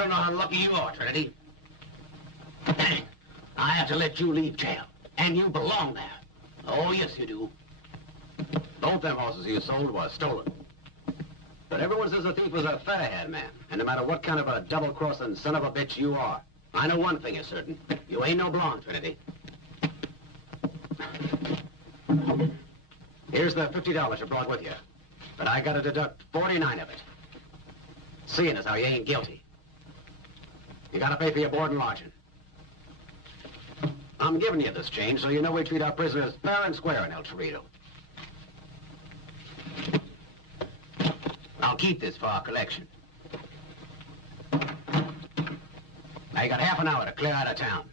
don't know how lucky you are, Trinity. I have to let you leave jail, and you belong there. Oh, yes, you do. Both them horses you sold were stolen. But everyone says the thief was a fair-haired man, and no matter what kind of a double-crossing son of a bitch you are, I know one thing is certain. You ain't no blonde, Trinity. Here's the $50 you brought with you, but I gotta deduct 49 of it. Seeing as how you ain't guilty. You gotta pay for your board and lodging. I'm giving you this change so you know we treat our prisoners fair and square in El Torito. I'll keep this for our collection. Now you got half an hour to clear out of town.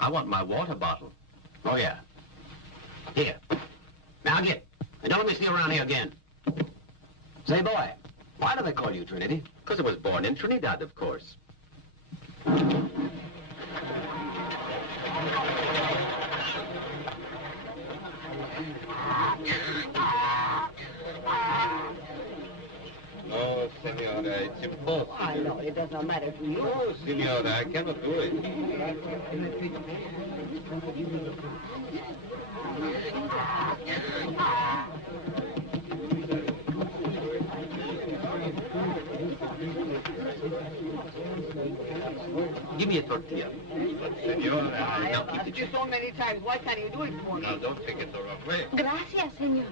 I want my water bottle. Oh, yeah. Here. Now get. And don't let me see you around here again. Say, boy, why do they call you Trinity? Because I was born in Trinidad, of course. No, senora, it's impossible. I know, it does not matter to you. No, senora, I cannot do it. Give me a tortilla. But, senora, I have asked you so many times. Why can't you do it for me? Now, don't take it the wrong way. Gracias, señor.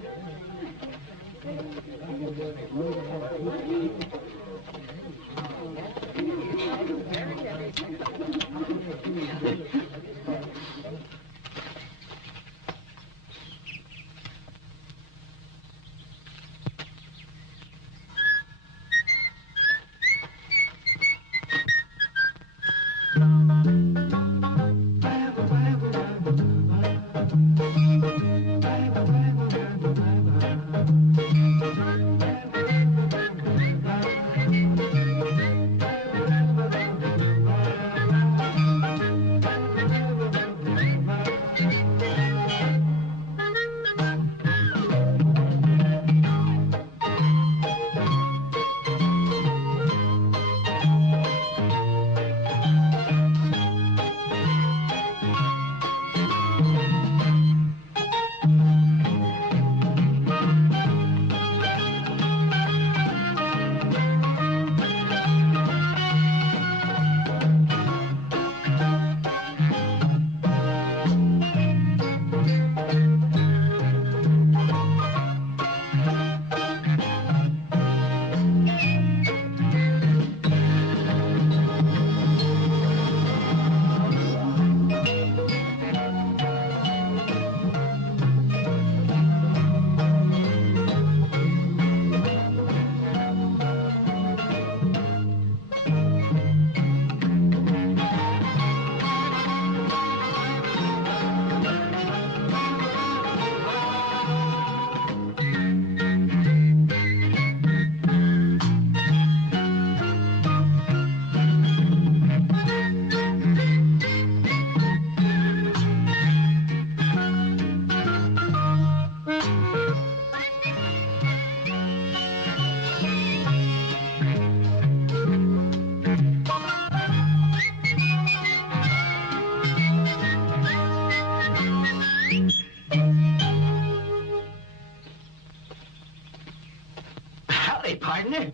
Partner.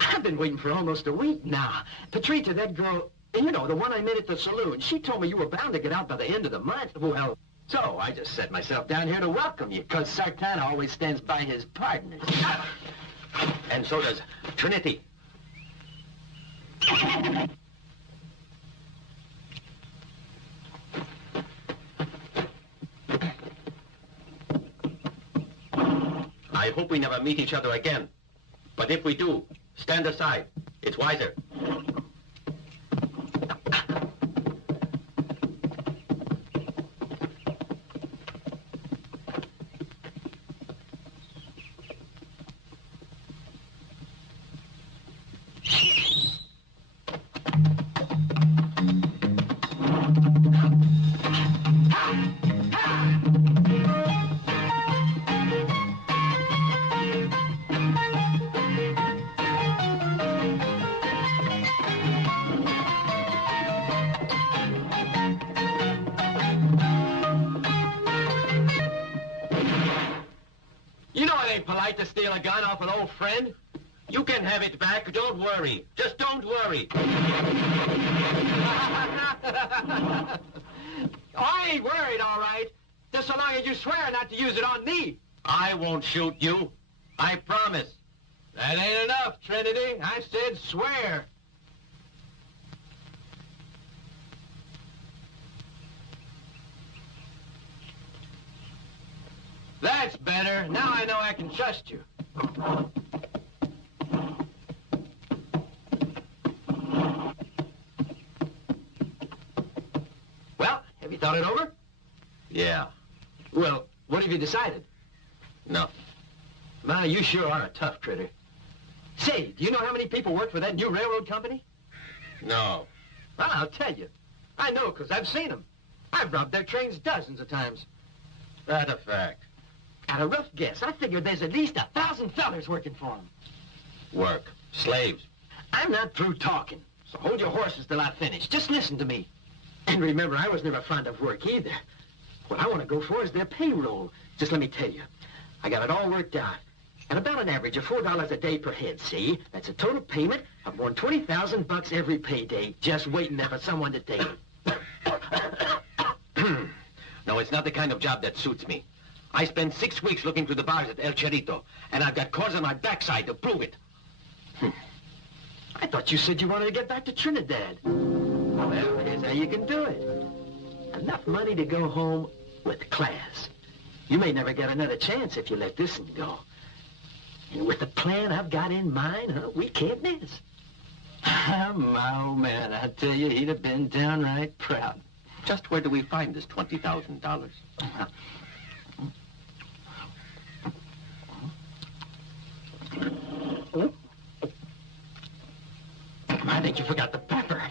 I've been waiting for almost a week now. Patricia, that girl, you know, the one I met at the saloon, she told me you were bound to get out by the end of the month. Well, so I just set myself down here to welcome you, because Sartana always stands by his partners. And so does Trinity. I hope we never meet each other again. But if we do, stand aside. It's wiser. right to steal a gun off an old friend? You can have it back, don't worry. Just don't worry. I ain't worried, all right. Just so long as you swear not to use it on me. I won't shoot you. I promise. That ain't enough, Trinity. I said swear. That's better. Now I know I can trust you. Well, have you thought it over? Yeah. Well, what have you decided? Nothing. My, you sure are a tough critter. Say, do you know how many people work for that new railroad company? No. Well, I'll tell you. I know, because I've seen them. I've robbed their trains dozens of times. That's a fact. At a rough guess, I figured there's at least 1,000 fellers working for them. Work. Slaves. I'm not through talking, so hold your horses till I finish. Just listen to me. And remember, I was never fond of work either. What I want to go for is their payroll. Just let me tell you, I got it all worked out. At about an average of $4 a day per head, see? That's a total payment of more than 20,000 bucks every payday, just waiting there for someone to take it. No, it's not the kind of job that suits me. I spent 6 weeks looking through the bars at El Chorito, and I've got cords on my backside to prove it. I thought you said you wanted to get back to Trinidad. Well, here's how you can do it. Enough money to go home with class. You may never get another chance if you let this one go. And with the plan I've got in mind, we can't miss. My old man, I tell you, he'd have been downright proud. Just where do we find this $20,000? I think you forgot the pepper.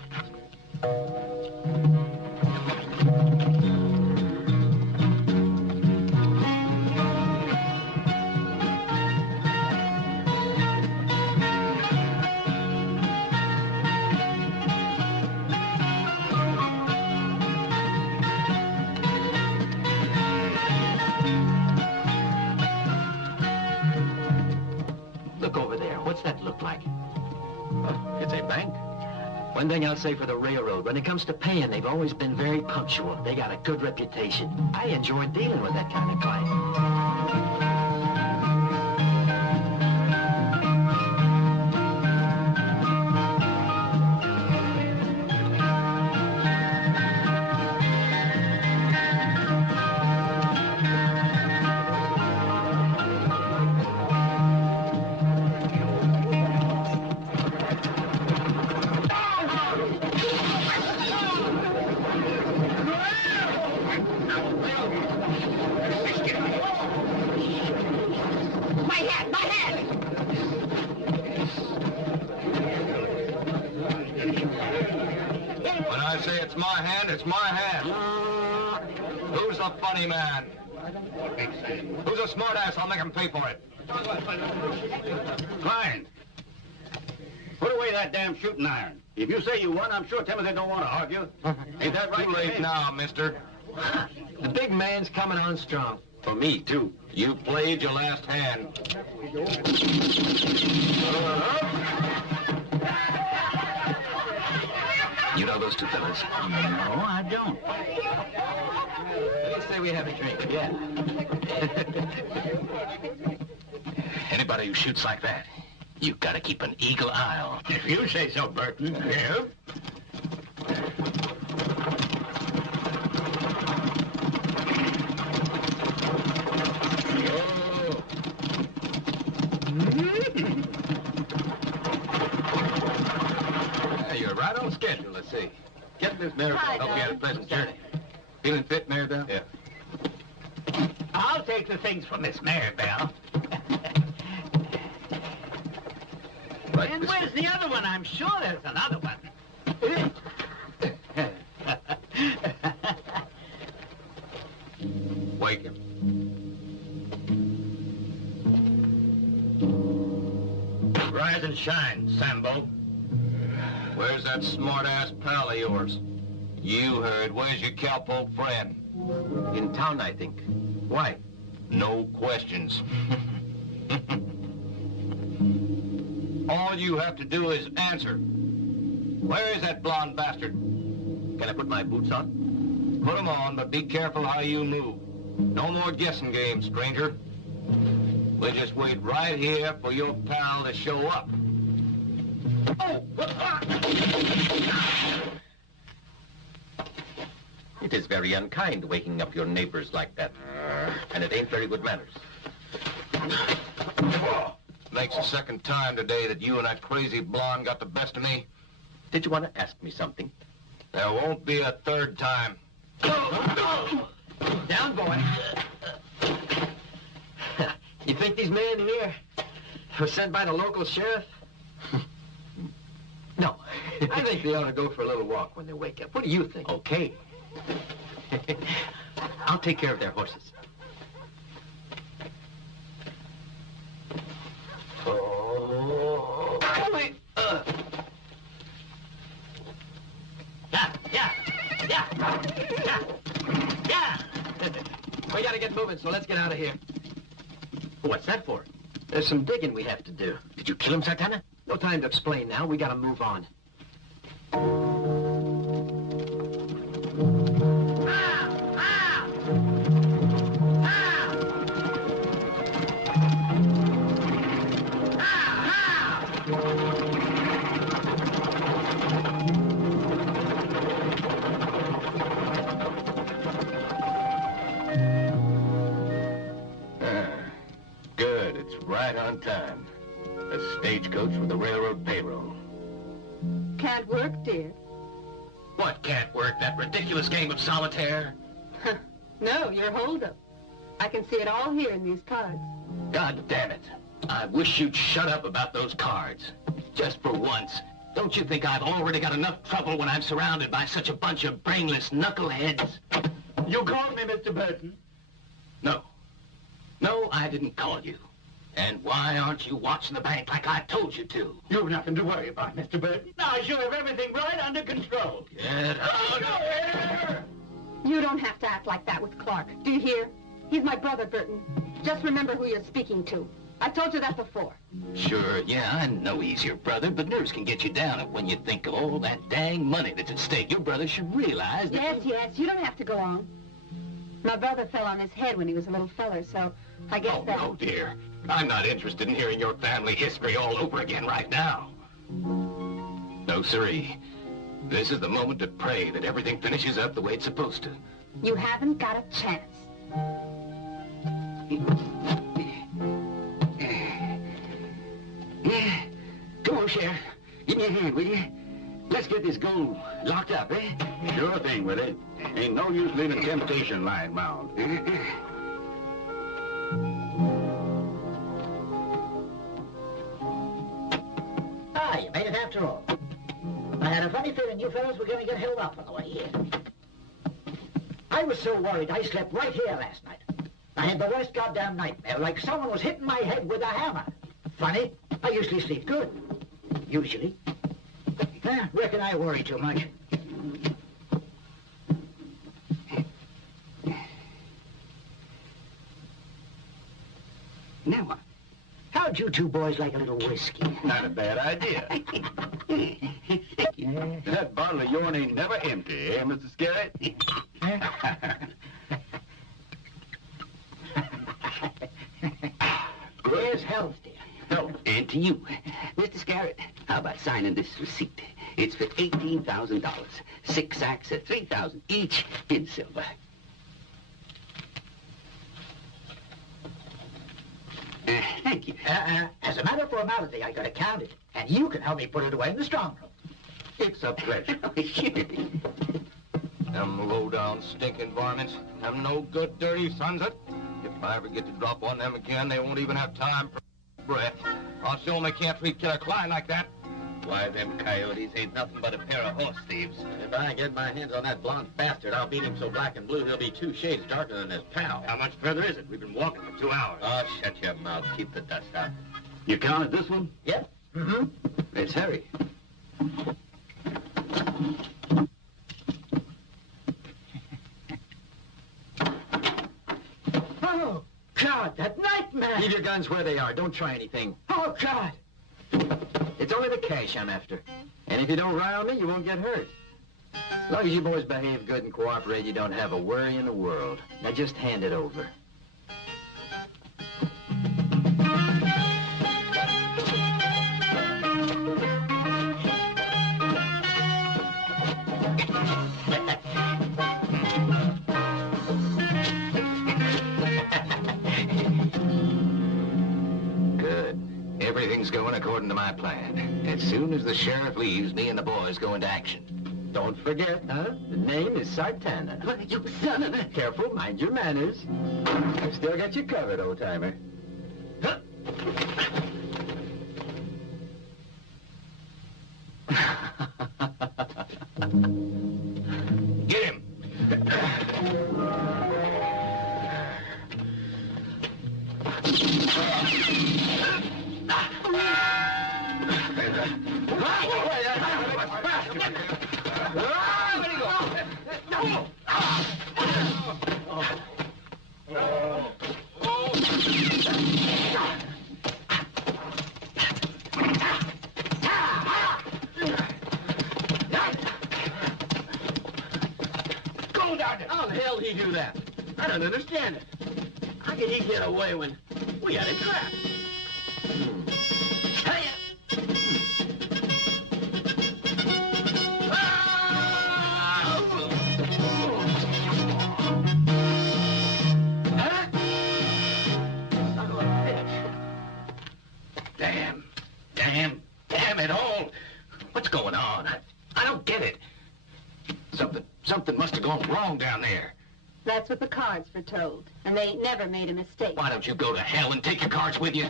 Look over there. What's that look like? It's a bank. One thing I'll say for the railroad, when it comes to paying, they've always been very punctual. They got a good reputation. I enjoy dealing with that kind of client. It's my hand. Who's the funny man? Who's a smart ass? I'll make him pay for it. Fine. Put away that damn shooting iron. If you say you won, I'm sure Timothy don't want to argue. Ain't that right? Too late now, mister. The big man's coming on strong. For me, too. You played your last hand. You know those two fellas? No, I don't. Let's say we have a drink. Yeah. Anybody who shoots like that, you gotta keep an eagle eye on. If you say so, Burton. Yeah. You're right on schedule, let's see. Get this mare. Hi, Hope you had a Dad. pleasant journey. Feeling fit, Maribel? Yeah. I'll take the things from Miss Maribel. Right And this where's way. the other one? I'm sure there's another one. Wake him. Rise and shine, Sambo. Where's that smart-ass pal of yours? You heard. Where's your cowpoke friend? In town, I think. Why? No questions. All you have to do is answer. Where is that blonde bastard? Can I put my boots on? Put 'em on, but be careful how you move. No more guessing games, stranger. We'll just wait right here for your pal to show up. Oh! It is very unkind waking up your neighbors like that. And it ain't very good manners. Makes the second time today that you and that crazy blonde got the best of me. Did you want to ask me something? There won't be a third time. Down, boy. You think these men here were sent by the local sheriff? No. I think they ought to go for a little walk when they wake up. What do you think? Okay. I'll take care of their horses. Oh. Yeah. We gotta get moving, so let's get out of here. What's that for? There's some digging we have to do. Did you kill him, Sartana? No time to explain now. We gotta move on. Good, it's right on time. A stagecoach with the railroad payroll. Can't work, dear. What can't work? That ridiculous game of solitaire? No, you're holdup. I can see it all here in these cards. God damn it. I wish you'd shut up about those cards. Just for once. Don't you think I've already got enough trouble when I'm surrounded by such a bunch of brainless knuckleheads? You called me, Mr. Burton? No. No, I didn't call you. And why aren't you watching the bank like I told you to? You've nothing to worry about, Mr. Burton. I sure have everything right under control. Get out of here! You don't have to act like that with Clark. Do you hear? He's my brother, Burton. Just remember who you're speaking to. I told you that before. Sure, yeah, I know he's your brother, but nerves can get you down when you think of all that dang money that's at stake. Your brother should realize that... Yes, you don't have to go on. My brother fell on his head when he was a little feller, so I guess that... Oh, no, dear. I'm not interested in hearing your family history all over again right now. No, sirree. This is the moment to pray that everything finishes up the way it's supposed to. You haven't got a chance. Come on, Sheriff. Give me a hand, will you? Let's get this gold locked up, eh? Sure thing, Willie. Ain't no use leaving temptation lying around. Ah, you made it after all. I had a funny feeling you fellows were going to get held up on the way here. I was so worried I slept right here last night. I had the worst goddamn nightmare, like someone was hitting my head with a hammer. Funny, I usually sleep good. Usually. Reckon I worry too much. Now, how'd you two boys like a little whiskey? Not a bad idea. That bottle of yourn ain't never empty, eh, Mr. Scarrett? Here's health, dear. Health. And to you, Mr. Scarrett, how about signing this receipt? It's for $18,000. 6 sacks at $3,000 each in silver. Thank you. As a matter of formality, I gotta count it, and you can help me put it away in the strong room. It's a pleasure. Them low-down stinking varmints. Them no good, dirty sons of... If I ever get to drop on them again, they won't even have time for breath. I'll show them they can't treat Killer Klein like that. Why, them coyotes ain't nothing but a pair of horse thieves. If I get my hands on that blonde bastard, I'll beat him so black and blue he'll be 2 shades darker than his pal. How much further is it? We've been walking for 2 hours. Oh, shut your mouth. Keep the dust out. You counted this one? Yep. Mm-hmm. Let's hurry. Oh, God, that nightmare! Leave your guns where they are. Don't try anything. Oh, God! It's only the cash I'm after. And if you don't rile me, you won't get hurt. As long as you boys behave good and cooperate, you don't have a worry in the world. Now just hand it over. Everything's going according to my plan. As soon as the sheriff leaves, me and the boys go into action. Don't forget, huh? The name is Sartana. You son of a... Careful, mind your manners. I've still got you covered, old-timer. Huh? Get him! How the hell did he do that? I don't understand it. How could he get away when we had it trapped? Damn it all. What's going on? I don't get it. Something must have gone wrong down there. That's what the cards were told, and they never made a mistake. Why don't you go to hell and take your cards with you?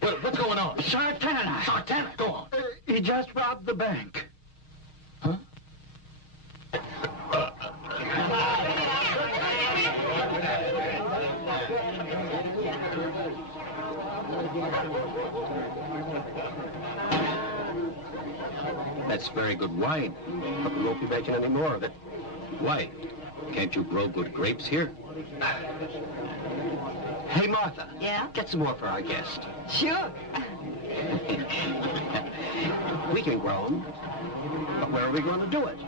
What's going on? Sartana! Sartana, go on. He just robbed the bank. Huh? That's very good wine, but we won't be making any more of it. Why? Can't you grow good grapes here? Hey, Martha. Yeah? Get some more for our guest. Sure. We can grow them, but where are we going to do it?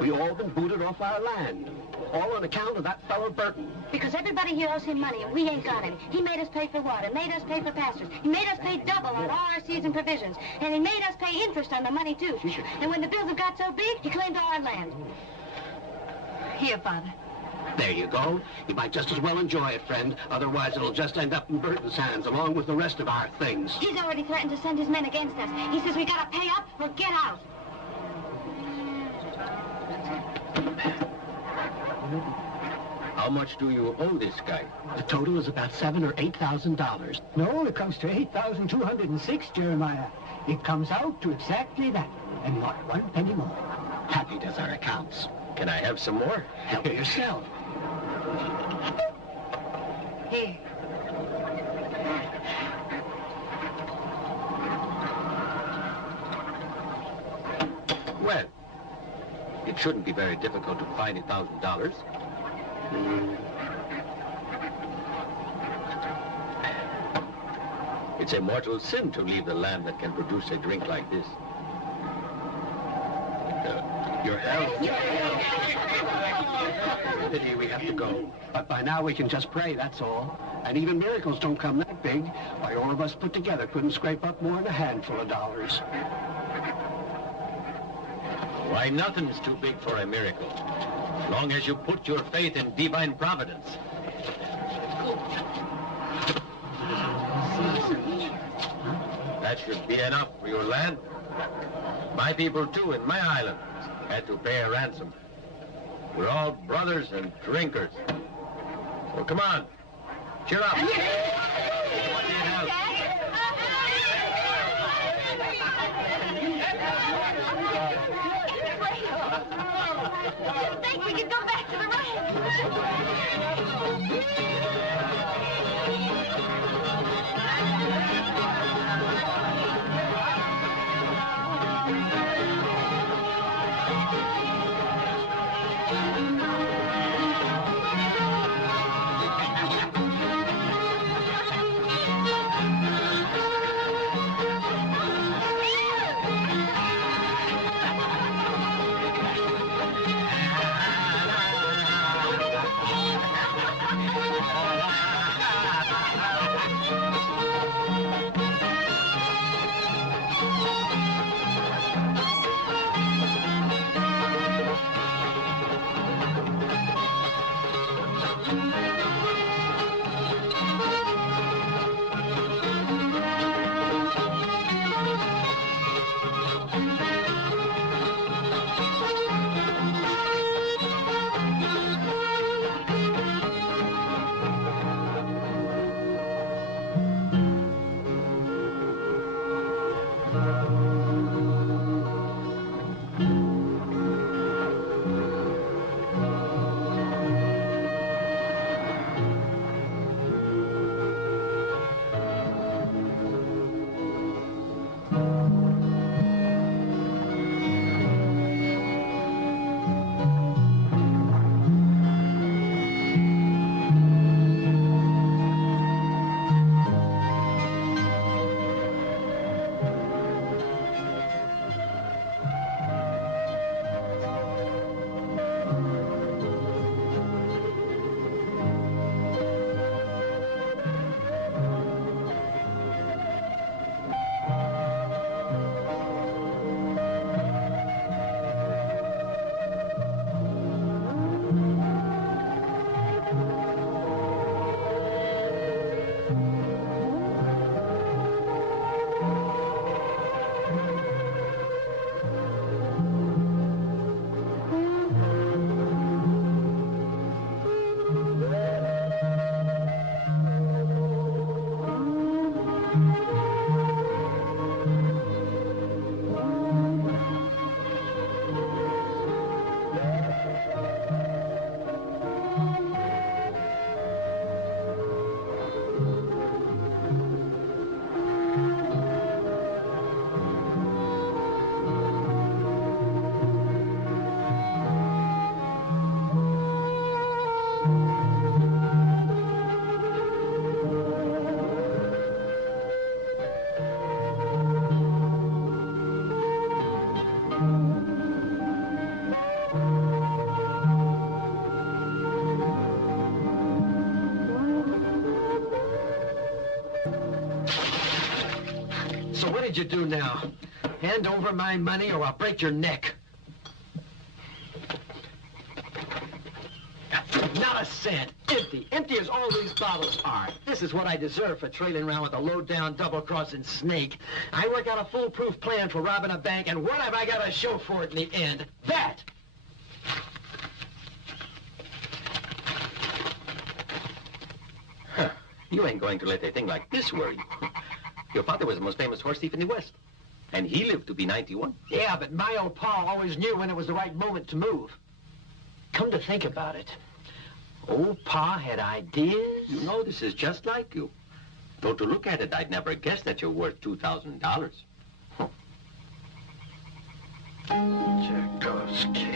We all been booted off our land, all on account of that fellow Burton. Because everybody here owes him money, and we ain't got any. He made us pay for water, made us pay for pastors. He made us pay double on all our seeds and provisions. And he made us pay interest on the money, too. And when the bills have got so big, he claimed all our land. Here, Father. There you go. You might just as well enjoy it, friend. Otherwise, it'll just end up in Burton's hands, along with the rest of our things. He's already threatened to send his men against us. He says we gotta pay up or get out. How much do you owe this guy? The total is about $7,000 or $8,000. No, it comes to $8,206, Jeremiah. It comes out to exactly that, and not one penny more. Happy does our accounts. Can I have some more? Help yourself. Here. Well, it shouldn't be very difficult to find $1,000. It's a mortal sin to leave the land that can produce a drink like this. Your health. Pity we have to go. But by now we can just pray, that's all. And even miracles don't come that big. Why, all of us put together couldn't scrape up more than a handful of dollars. Why, nothing's too big for a miracle, as long as you put your faith in divine providence. That should be enough for your land. My people, too, in my island, had to pay a ransom. We're all brothers and drinkers. So come on, cheer up. What do you have? Didn't think we could go back to the did you do now? Hand over my money or I'll break your neck. Not a cent. Empty. Empty as all these bottles are. This is what I deserve for trailing around with a low-down, double-crossing snake. I work out a foolproof plan for robbing a bank, and what have I got to show for it in the end? That! Huh. You ain't going to let a thing like this worry you. Your father was the most famous horse thief in the West, and he lived to be 91. Yeah, but my old pa always knew when it was the right moment to move. Come to think about it, old Pa had ideas. You know, this is just like you. Though to look at it, I'd never guessed that you're worth $2,000. Huh. Tchaikovsky.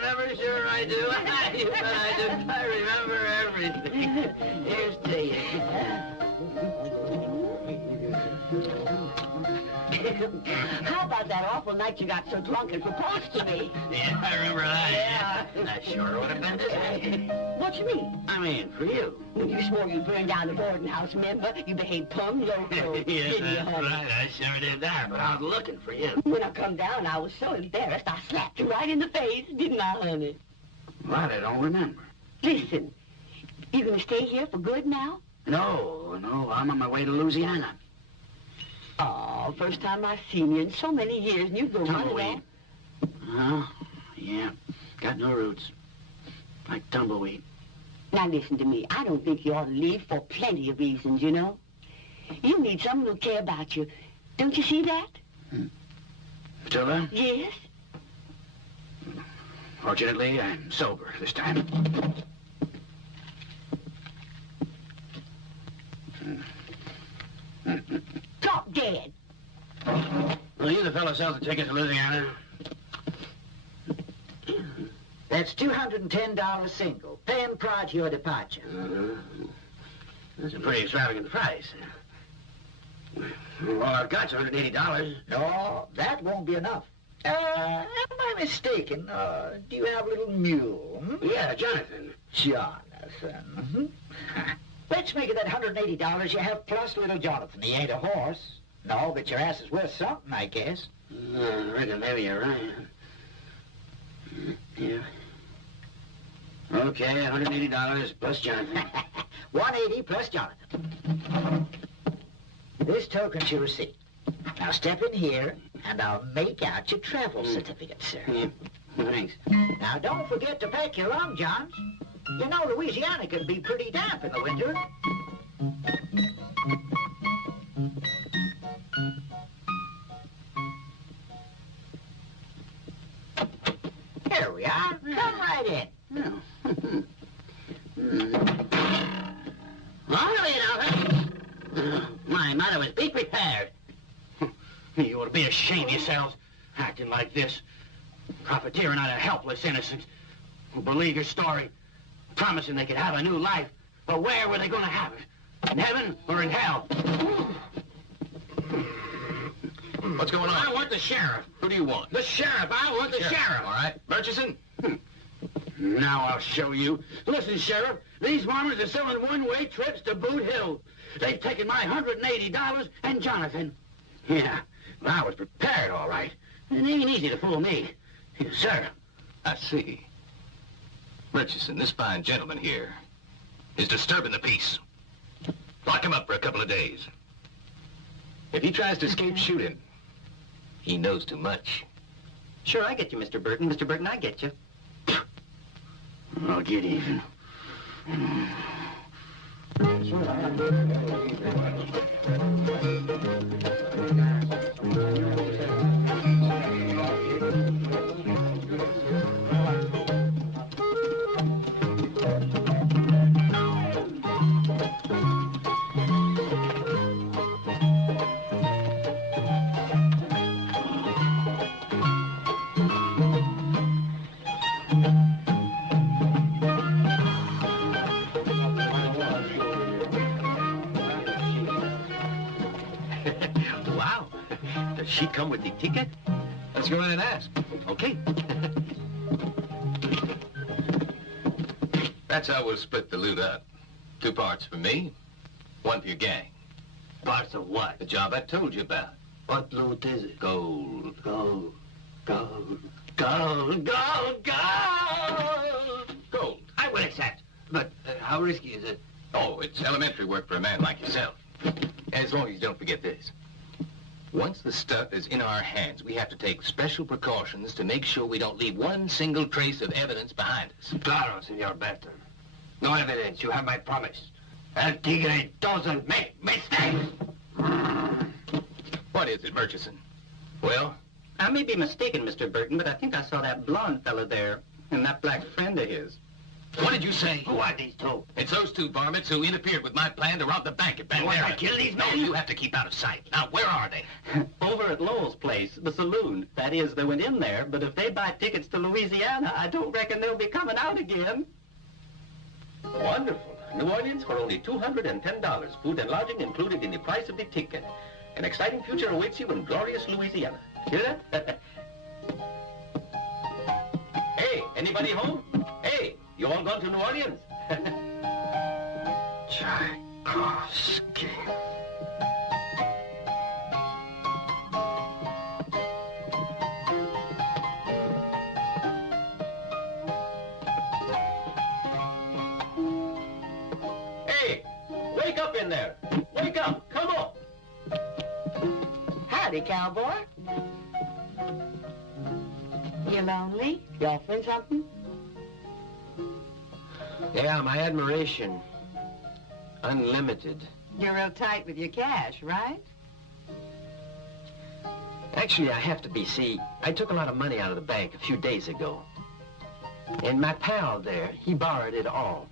Remember? Sure I do. I remember everything. Here's to you. How about that awful night you got so drunk and proposed to me? Yeah, I remember that. Yeah. That sure would have been today. What you mean? I mean, for you. When you swore you'd burn down the boarding house, remember? You behaved plumb loco. Yes, didn't you, that's honey? right. I sure did that, but I was looking for you. When I come down, I was so embarrassed, I slapped you right in the face, didn't I, honey? Well, I don't remember. Listen, you gonna stay here for good now? No, I'm on my way to Louisiana. Oh, first time I've seen you in so many years, and you go Tumbleweed. Oh, yeah. Got no roots. Like tumbleweed. Now listen to me. I don't think you ought to leave for plenty of reasons, you know. You need someone who'll care about you. Don't you see that? Matilda? Yes. Fortunately, I'm sober this time. Drop dead. Well, you the fellow sells the ticket to Louisiana? That's $210 single. Pay him prior to your departure. That's a pretty extravagant price. All I've got's $180. No, that won't be enough. Am I mistaken? Do you have a little mule? Yeah, Jonathan. Jonathan. Let's make it that $180 you have plus little Jonathan. He ain't a horse. No, but your ass is worth something, I guess. I reckon maybe you're right. Yeah. Okay, $180 plus Jonathan. 180 plus Jonathan. This token's your receipt. Now step in here, and I'll make out your travel certificate, sir. Yeah. Thanks. Now don't forget to pack your rum, Johns. You know Louisiana can be pretty damp in the winter. Here we are. Come right in. All right, Alfred. My motto is be prepared. You ought to be ashamed of yourselves, acting like this. Profiteering out of helpless innocents who believe your story, promising they could have a new life. But where were they going to have it? In heaven or in hell? What's going on? I want the sheriff. Who do you want? The sheriff. I want the sheriff. All right. Murchison? Now I'll show you. Listen, Sheriff, these farmers are selling one-way trips to Boot Hill. They've taken my $180 and Jonathan. Yeah, well, I was prepared, all right. It ain't easy to fool me. Yes, sir. I see. Murchison, this fine gentleman here is disturbing the peace. Lock him up for a couple of days. If he tries to escape, shoot him. He knows too much. Sure, I get you, Mr. Burton. Mr. Burton, I get you. I'll get even. Wow. Does she come with the ticket? Let's go in and ask. Okay. That's how we'll split the loot up. 2 parts for me, 1 for your gang. Parts of what? The job I told you about. What loot is it? Gold. Gold. Gold. Gold. Gold. Gold. Gold. I will accept. But how risky is it? Oh, it's elementary work for a man like yourself. As long as you don't forget this. Once the stuff is in our hands, we have to take special precautions to make sure we don't leave one single trace of evidence behind us. Claro, Senor Berton. No evidence. You have my promise. El Tigre doesn't make mistakes. What is it, Murchison? Well? I may be mistaken, Mr. Burton, but I think I saw that blonde fella there and that black friend of his. What did you say? Who are these 2? It's those 2 varmints who interfered with my plan to rob the bank at You want Bandera. to kill these No, men? you have to keep out of sight. Now, where are they? Over at Lowell's place, the saloon. That is, they went in there, but if they buy tickets to Louisiana, I don't reckon they'll be coming out again. Wonderful. New Orleans for only $210. Food and lodging included in the price of the ticket. An exciting future awaits you in glorious Louisiana. Hear that? Hey, anybody home? Hey, you all gone to New Orleans? Tchaikovsky. Hey, wake up in there. Wake up. Come on. Howdy, cowboy. You lonely? You offering something? Yeah, my admiration. Unlimited. You're real tight with your cash, right? Actually, I have to be. See, I took a lot of money out of the bank a few days ago. And my pal there, he borrowed it all.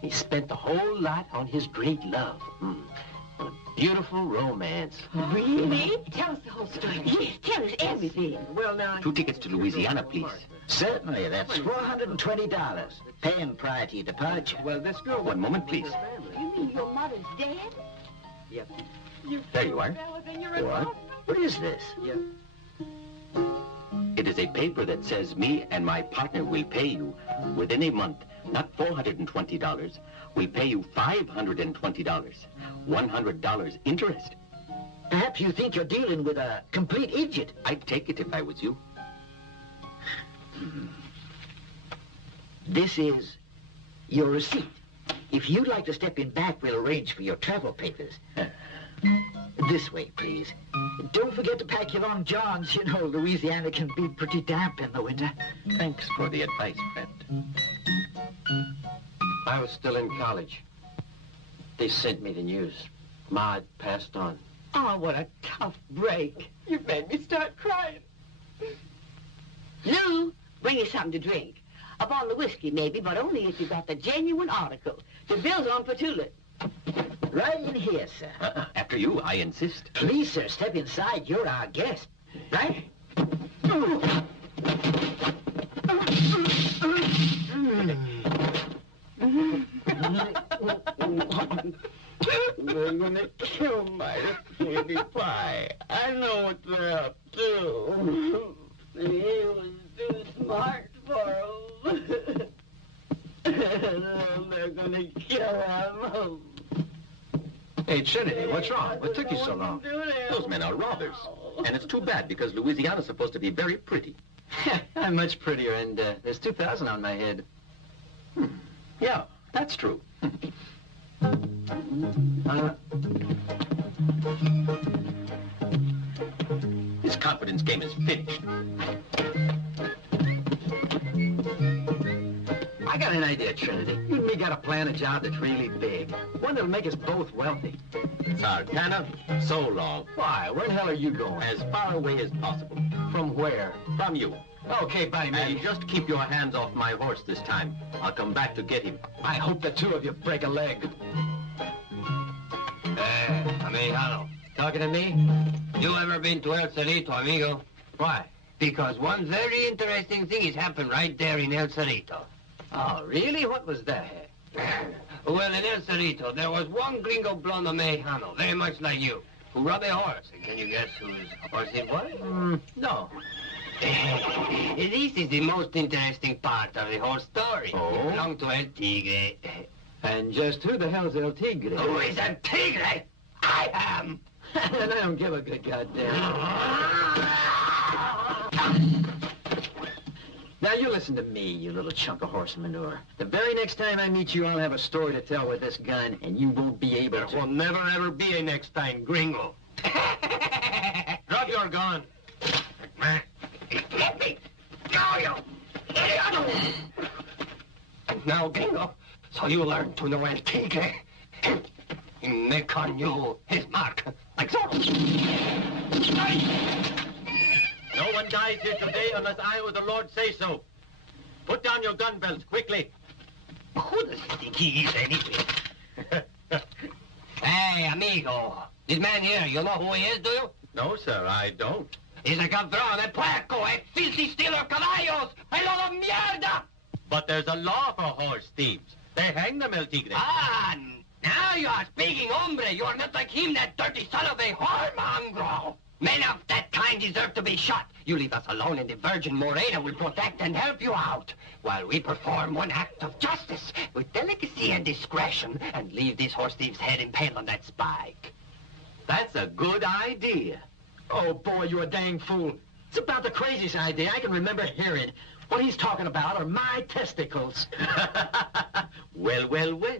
He spent the whole lot on his great love. A beautiful romance. Really? Tell us the whole story. Yes, tell us everything. Well, now... 2 tickets to Louisiana, please. Certainly, that's $420. Paying prior to your departure. Well, this girl... One moment, please. You mean your mother's dead? Yep. There you are. What? What is this? Yep. It is a paper that says me and my partner will pay you within a month, not $420. We'll pay you $520. $100 interest. Perhaps you think you're dealing with a complete idiot. I'd take it if I was you. This is your receipt. If you'd like to step in back, we'll arrange for your travel papers. This way, please. Don't forget to pack your long johns. You know, Louisiana can be pretty damp in the winter. Thanks for the advice, friend. I was still in college. They sent me the news. Ma had passed on. Oh, what a tough break. You've made me start crying. Lou, bring you something to drink. A bottle of whiskey, maybe, but only if you got the genuine article. The bill's on for tulip. Right in here, sir. After you, I insist. Please, sir, step inside. You're our guest. Right? They're gonna kill my baby pie. I know what they're up to. He was too smart for him. They're gonna kill him. Hey, Trinity, what's wrong? What took you so long? Those men are robbers. And it's too bad because Louisiana's supposed to be very pretty. I'm much prettier, and there's 2,000 on my head. Yeah, that's true. His confidence game is finished. I got an idea, Trinity. You and me got to plan a job that's really big. One that'll make us both wealthy. Sartana, so long. Why? Where the hell are you going? As far away as possible. From where? From you. Okay, bye, man. And just keep your hands off my horse this time. I'll come back to get him. I hope the 2 of you break a leg. Amigo. Talking to me? You ever been to El Cerrito, amigo? Why? Because one very interesting thing has happened right there in El Cerrito. Oh, really? What was that? Well, in El Cerrito, there was one gringo blondo mexicano, very much like you, who robbed a horse. And can you guess whose horse it was? No. This is the most interesting part of the whole story. Oh? It belonged to El Tigre. And just who the hell's El Tigre? Who is El Tigre? I am. And I don't give a good goddamn. Now, you listen to me, you little chunk of horse manure. The very next time I meet you, I'll have a story to tell with this gun, and you won't be able There to. will never, ever be a next time, gringo. Drop your gun. Let me go, you idiot! And now, gringo, so you learn to know El Tigre. He make on you his mark, like so. No one dies here today unless I or the Lord say so. Put down your gun belts, quickly. Who does he think he is, anyway? Hey, amigo. This man here, you know who he is, do you? No, sir, I don't. He's a cabrón, a puerco, a filthy stealer of caballos, a lot of mierda! But there's a law for horse thieves. They hang them, El Tigre. Ah, now you are speaking, hombre. You are not like him, that dirty son of a whore. Men of that kind deserve to be shot. You leave us alone and the Virgin Morena will protect and help you out, while we perform one act of justice with delicacy and discretion and leave this horse thief's head impaled on that spike. That's a good idea. Oh, boy, you're a dang fool. It's about the craziest idea I can remember hearing. What he's talking about are my testicles. Well, well, well.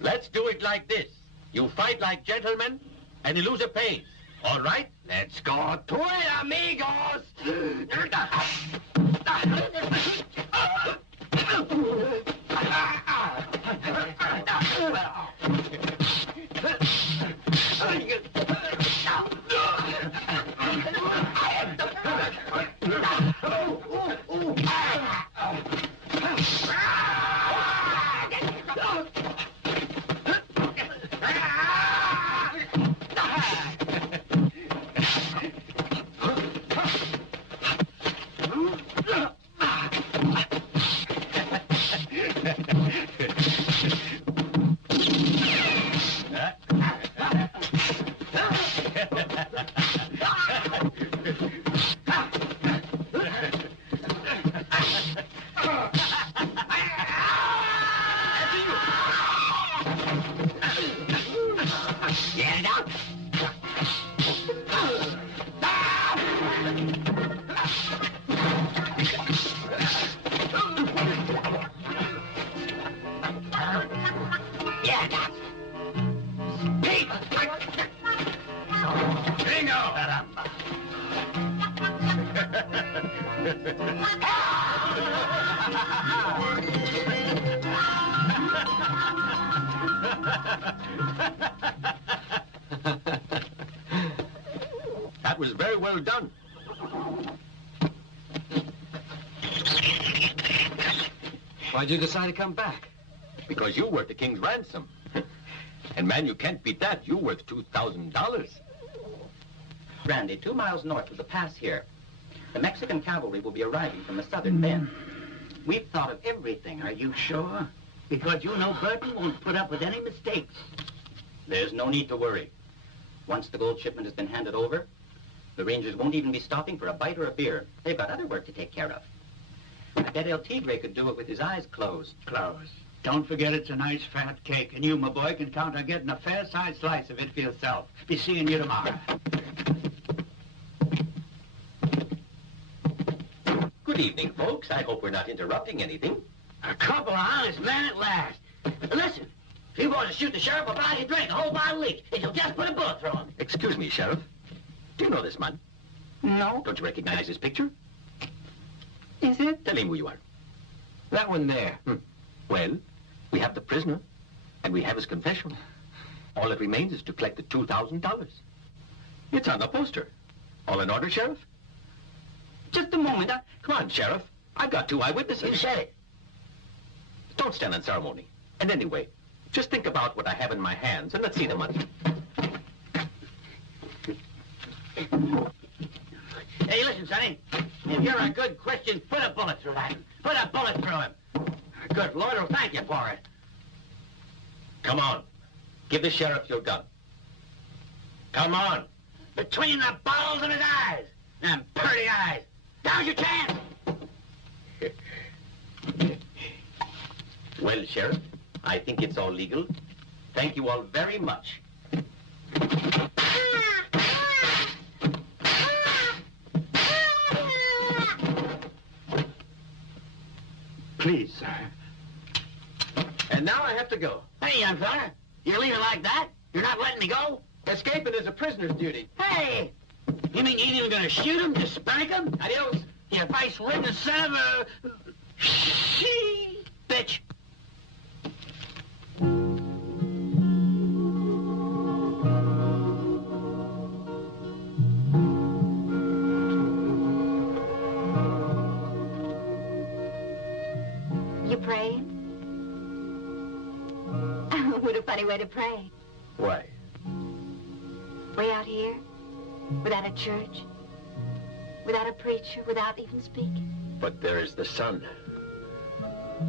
Let's do it like this. You fight like gentlemen, and the loser pays. All right? Let's go to it, amigos! That was very well done. Why'd you decide to come back? Because you worth the king's ransom. And, man, you can't beat that. You're worth $2,000. Randy, 2 miles north of the pass here, the Mexican cavalry will be arriving from the southern bend. We've thought of everything. Are you sure? Because you know Burton won't put up with any mistakes. There's no need to worry. Once the gold shipment has been handed over, the Rangers won't even be stopping for a bite or a beer. They've got other work to take care of. I bet El Tigre could do it with his eyes closed. Closed. Don't forget it's a nice fat cake, and you, my boy, can count on getting a fair-sized slice of it for yourself. Be seeing you tomorrow. Good evening, folks. I hope we're not interrupting anything. A couple of honest men at last. Listen, if you want to shoot the sheriff, I'll buy you a drink, a whole bottle each, if you'll just put a bullet through him. Excuse me, Sheriff. Do you know this man? No. Don't you recognize his picture? Is it? Tell him who you are. That one there. Well, we have the prisoner, and we have his confession. All that remains is to collect the $2,000. It's on the poster. All in order, Sheriff? Just a moment. Come on, Sheriff. I've got 2 eyewitnesses. You said it. Don't stand on ceremony. And anyway, just think about what I have in my hands, and let's see the money. Hey, listen, Sonny. If you're a good Christian, put a bullet through him. Put a bullet through him. Good Lord will thank you for it. Come on. Give the sheriff your gun. Come on. Between the balls of his eyes. Them pretty eyes. Now's your chance. Well, Sheriff, I think it's all legal. Thank you all very much. Please, sir. And now I have to go. Hey, young fella, you're leaving like that? You're not letting me go? Escaping is a prisoner's duty. Hey! You mean you ain't even gonna shoot him, just spank him? Adios. You face-ridden son of a... bitch. You praying? What a funny way to pray. Why? Way out here, without a church, without a preacher, without even speaking. But there is the sun.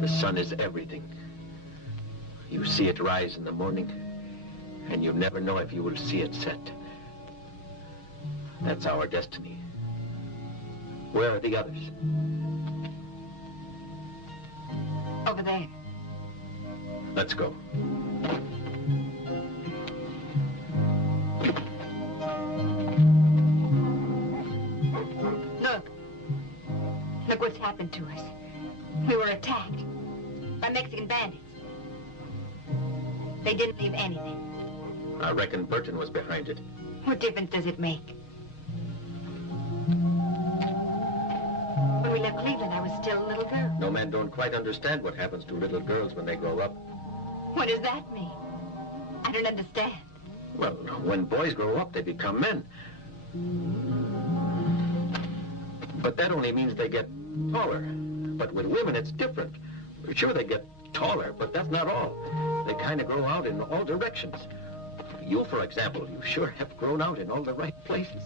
The sun is everything. You see it rise in the morning, and you never know if you will see it set. That's our destiny. Where are the others? Over there. Let's go. Look. Look what's happened to us. We were attacked by Mexican bandits. They didn't leave anything. I reckon Burton was behind it. What difference does it make? When we left Cleveland, I was still a little girl. No men don't quite understand what happens to little girls when they grow up. What does that mean? I don't understand. Well, when boys grow up, they become men. But that only means they get taller. But with women, it's different. Sure, they get taller, but that's not all. They kind of grow out in all directions. You, for example, you sure have grown out in all the right places.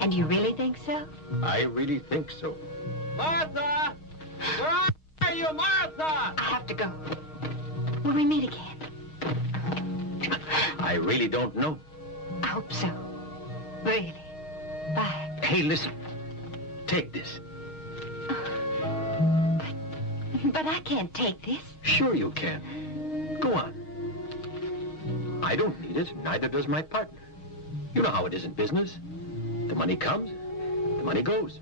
And you really think so? I really think so. Martha! Where are you, Martha? I have to go. Will we meet again? I really don't know. I hope so. Really. Bye. Hey, listen. Take this. But I can't take this. Sure you can. Go on. I don't need it, neither does my partner. You know how it is in business. The money comes, the money goes.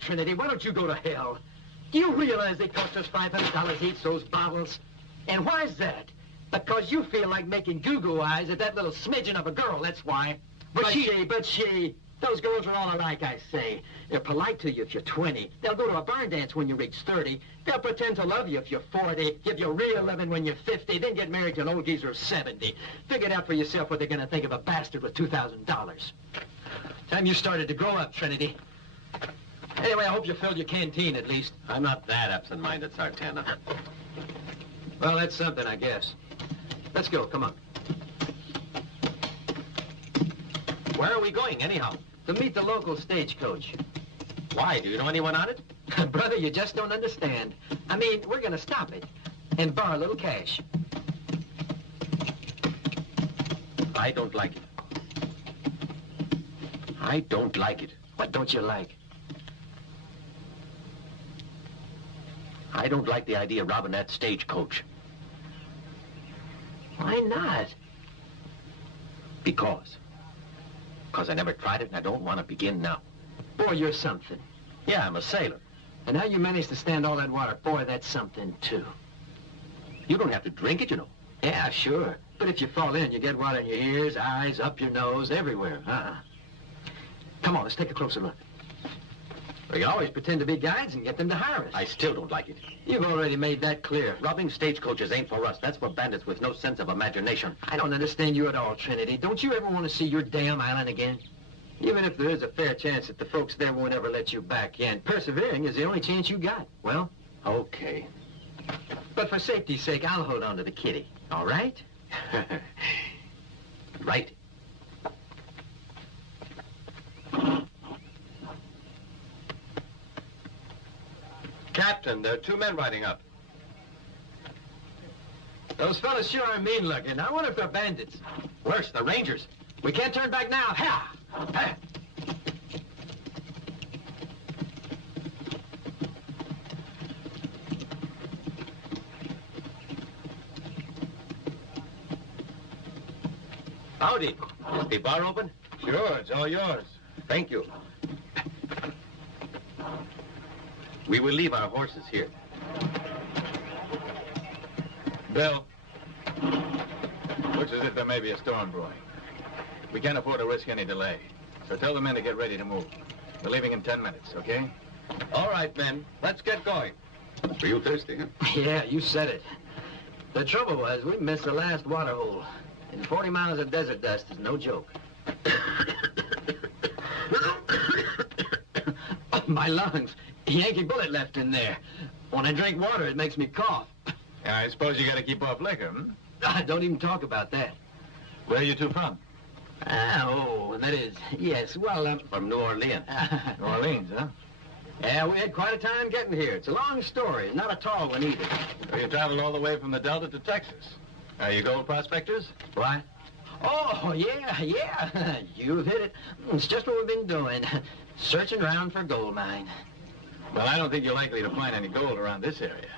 Trinity, why don't you go to hell? Do you realize they cost us $500 each, those bottles? And why's that? Because you feel like making goo-goo eyes at that little smidgen of a girl, that's why. But she, those girls are all alike, I say. They're polite to you if you're 20. They'll go to a barn dance when you reach 30. They'll pretend to love you if you're 40, give you real loving when you're 50, then get married to an old geezer of 70. Figure it out for yourself what they're going to think of a bastard with $2,000. Time you started to grow up, Trinity. Anyway, I hope you filled your canteen, at least. I'm not that absent-minded, Sartana. Well, that's something, I guess. Let's go, come on. Where are we going, anyhow? To meet the local stagecoach. Why? Do you know anyone on it? Brother, you just don't understand. I mean, we're going to stop it and borrow a little cash. I don't like it. I don't like it. What don't you like? I don't like the idea of robbing that stagecoach. Why not? Because I never tried it and I don't want to begin now. Boy, you're something. Yeah, I'm a sailor. And now you managed to stand all that water. Boy, that's something, too. You don't have to drink it, you know. Yeah, sure. But if you fall in, you get water in your ears, eyes, up your nose, everywhere. Come on, let's take a closer look. We can always pretend to be guides and get them to hire us. I still don't like it. You've already made that clear. Robbing stagecoaches ain't for us. That's for bandits with no sense of imagination. I don't understand you at all, Trinity. Don't you ever want to see your damn island again? Even if there is a fair chance that the folks there won't ever let you back in, persevering is the only chance you got. Well, okay. But for safety's sake, I'll hold on to the kitty. All right? Right. Captain, there are 2 men riding up. Those fellas sure are mean-looking. I wonder if they're bandits. Worse, the Rangers. We can't turn back now. Ha! Ha! Howdy. Is the bar open? Sure, it's all yours. Thank you. We will leave our horses here. Bill, looks as if there may be a storm brewing. We can't afford to risk any delay. So tell the men to get ready to move. We're leaving in 10 minutes, okay? All right, men. Let's get going. Are you thirsty, huh? Yeah, you said it. The trouble was, we missed the last water hole. And 40 miles of desert dust is no joke. Oh, my lungs. Yankee bullet left in there. When I drink water, it makes me cough. Yeah, I suppose you got to keep off liquor, Don't even talk about that. Where are you 2 from? That is, yes, well, From New Orleans. New Orleans, huh? Yeah, we had quite a time getting here. It's a long story, not a tall one either. So you traveled all the way from the Delta to Texas. Are you gold prospectors? What? Oh, yeah. You've hit it. It's just what we've been doing. Searching around for gold mine. Well, I don't think you're likely to find any gold around this area.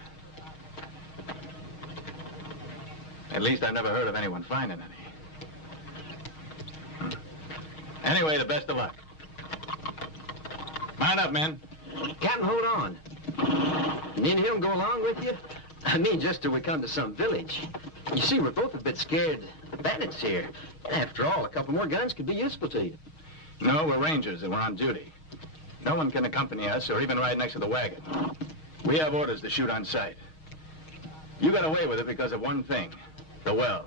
At least I've never heard of anyone finding any. Anyway, the best of luck. Mount up, men. Captain, hold on. Me and him go along with you? I mean, just till we come to some village. You see, we're both a bit scared of bandits here. After all, a couple more guns could be useful to you. No, we're rangers and we're on duty. No one can accompany us or even ride next to the wagon. We have orders to shoot on sight. You got away with it because of one thing, the well.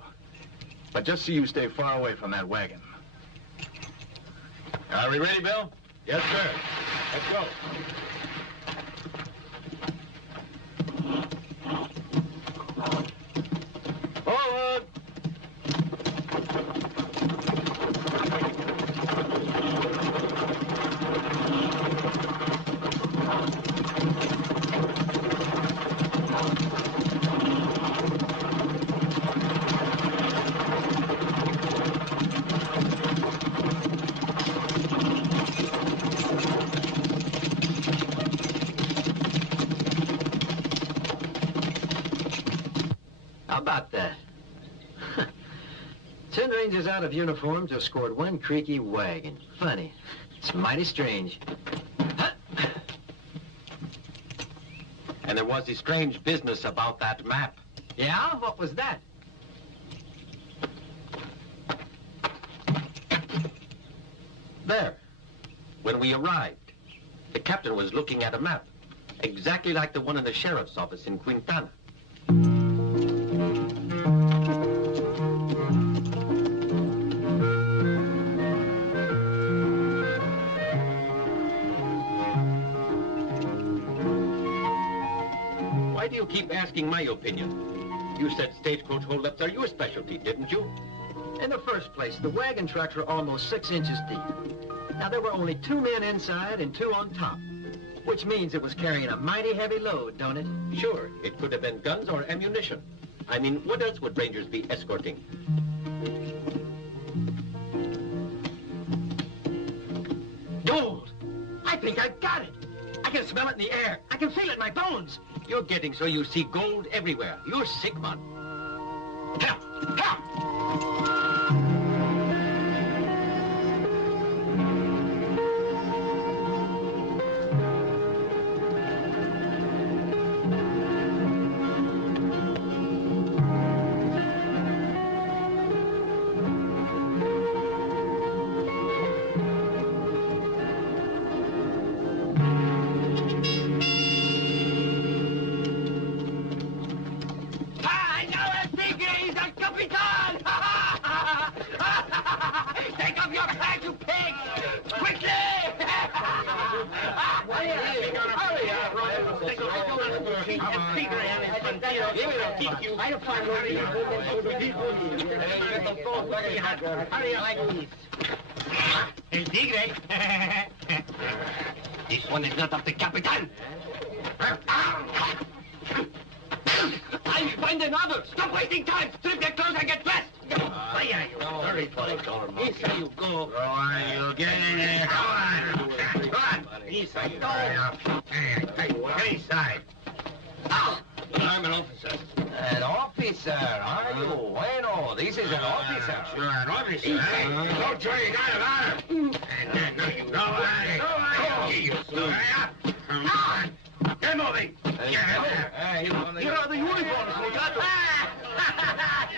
But just so you stay far away from that wagon. Are we ready, Bill? Yes, sir. Let's go. Forward! How about that? 10 Rangers out of uniform just scored one creaky wagon. Funny. It's mighty strange. And there was a strange business about that map. Yeah? What was that? There. When we arrived, the captain was looking at a map, exactly like the one in the sheriff's office in Quintana. Why do you keep asking my opinion? You said stagecoach holdups are your specialty, didn't you? In the first place, the wagon trucks were almost 6 inches deep. Now, there were only 2 men inside and 2 on top, which means it was carrying a mighty heavy load, don't it? Sure, it could have been guns or ammunition. I mean, what else would Rangers be escorting? Gold! I think I got it. I can smell it in the air. I can feel it in my bones. You're getting so you see gold everywhere. You're sick, man. Help! Help! Tigre and his bandidos. I'll keep you. I'll find Hurry like this. El Tigre. This one is not of the Capitan. I'll find another. Stop wasting time. Strip your clothes and get dressed. Why are you? Sorry for the color. Inside you go. Go on, you get in there. Go on. Go on. Inside you go. Get inside. I'm an officer. An officer, are you? Bueno, this is an officer. You're an officer. Don't show you got a ladder. And then now you go on. Go on. You come on. Get moving. Get there. Here are the uniforms, Muchacho.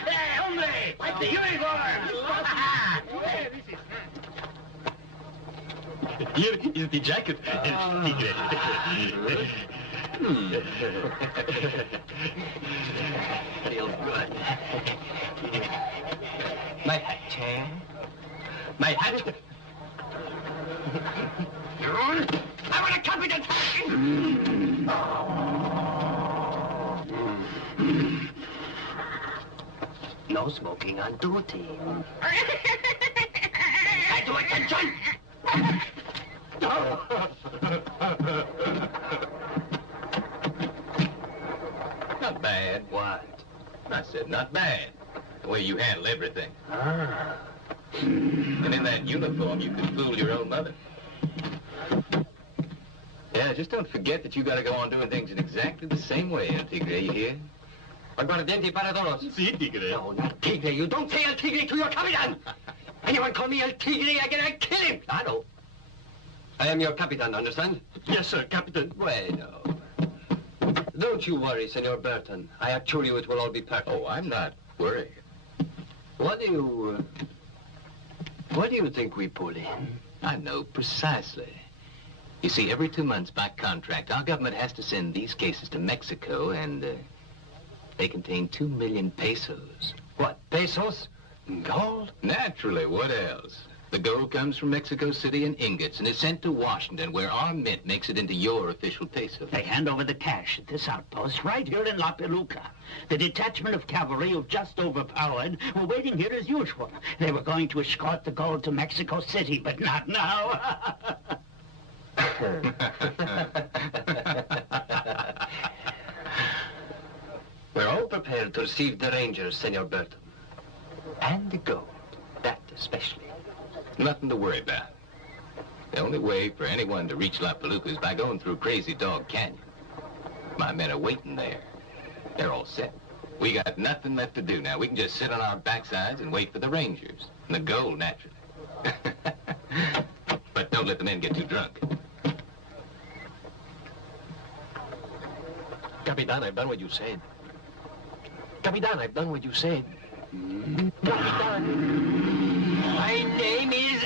Hey, hombre, like the uniforms. Here is the jacket, El Tigre. Feels good. My hat, Chan. My hat. I want a competent No smoking on duty. I do attention. Not bad. What? I said not bad. The way you handle everything. And in that uniform, you could fool your own mother. Yeah, just don't forget that you gotta go on doing things in exactly the same way, El Tigre, you hear? Aguardiente para todos. Si, Tigre. No, not Tigre. You don't say El Tigre to your Capitan. Anyone call me El Tigre, I kill him. Claro. I am your Capitan, understand? Yes, sir, Captain. Bueno. Don't you worry, Senor Burton. I assure you it will all be perfect. Oh, I'm not worried. What do you think we pull in? I know precisely. You see, every 2 months by contract, our government has to send these cases to Mexico, and they contain 2 million pesos. What, pesos? Gold? Naturally, what else? The gold comes from Mexico City in ingots and is sent to Washington, where our mint makes it into your official peso. They hand over the cash at this outpost right here in La Peluca. The detachment of cavalry who've just overpowered were waiting here as usual. They were going to escort the gold to Mexico City, but not now. We're all prepared to receive the Rangers, Senor Burton. And the gold, that especially. Nothing to worry about. The only way for anyone to reach La Peluca is by going through Crazy Dog Canyon. My men are waiting there. They're all set. We got nothing left to do now. We can just sit on our backsides and wait for the Rangers. And the gold, naturally. But don't let the men get too drunk. Capitan, I've done what you said. Capitan, I've done what you said. Capitan. My name is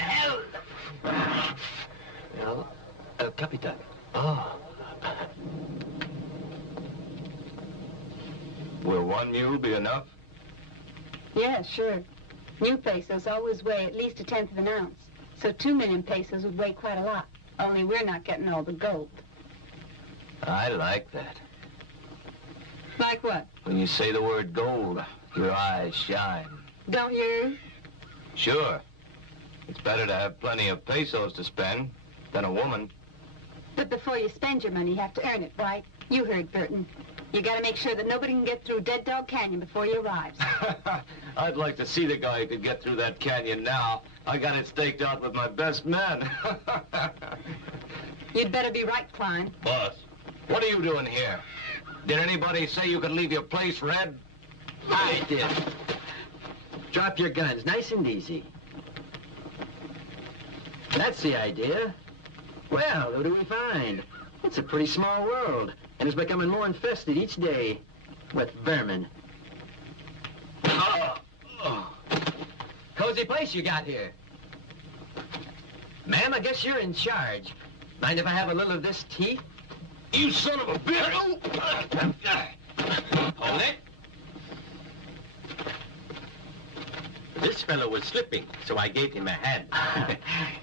El Capitan. Oh. Will one mule be enough? Yeah, sure. New pesos always weigh at least 1/10 of an ounce. So 2 million pesos would weigh quite a lot. Only we're not getting all the gold. I like that. Like what? When you say the word gold, your eyes shine. Don't you? Sure. It's better to have plenty of pesos to spend than a woman. But before you spend your money, you have to earn it, right? You heard Burton. You gotta make sure that nobody can get through Dead Dog Canyon before he arrives. I'd like to see the guy who could get through that canyon now. I got it staked out with my best men. You'd better be right, Klein. Boss, what are you doing here? Did anybody say you could leave your place red? I did. Drop your guns, nice and easy. That's the idea. Well, what do we find? It's a pretty small world, and it's becoming more infested each day with vermin. Cozy place you got here. Ma'am, I guess you're in charge. Mind if I have a little of this tea? You son of a bitch! Hold it. This fellow was slipping, so I gave him a hand.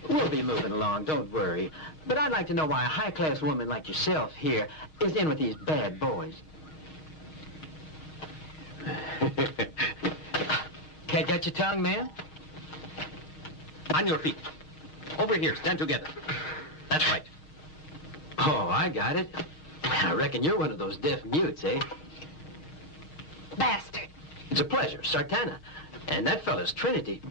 We'll be moving along, don't worry. But I'd like to know why a high-class woman like yourself here is in with these bad boys. Can't get your tongue, man? On your feet. Over here, stand together. That's right. Oh, I got it. I reckon you're one of those deaf mutes, eh? Bastard. It's a pleasure, Sartana. And that fella's Trinity.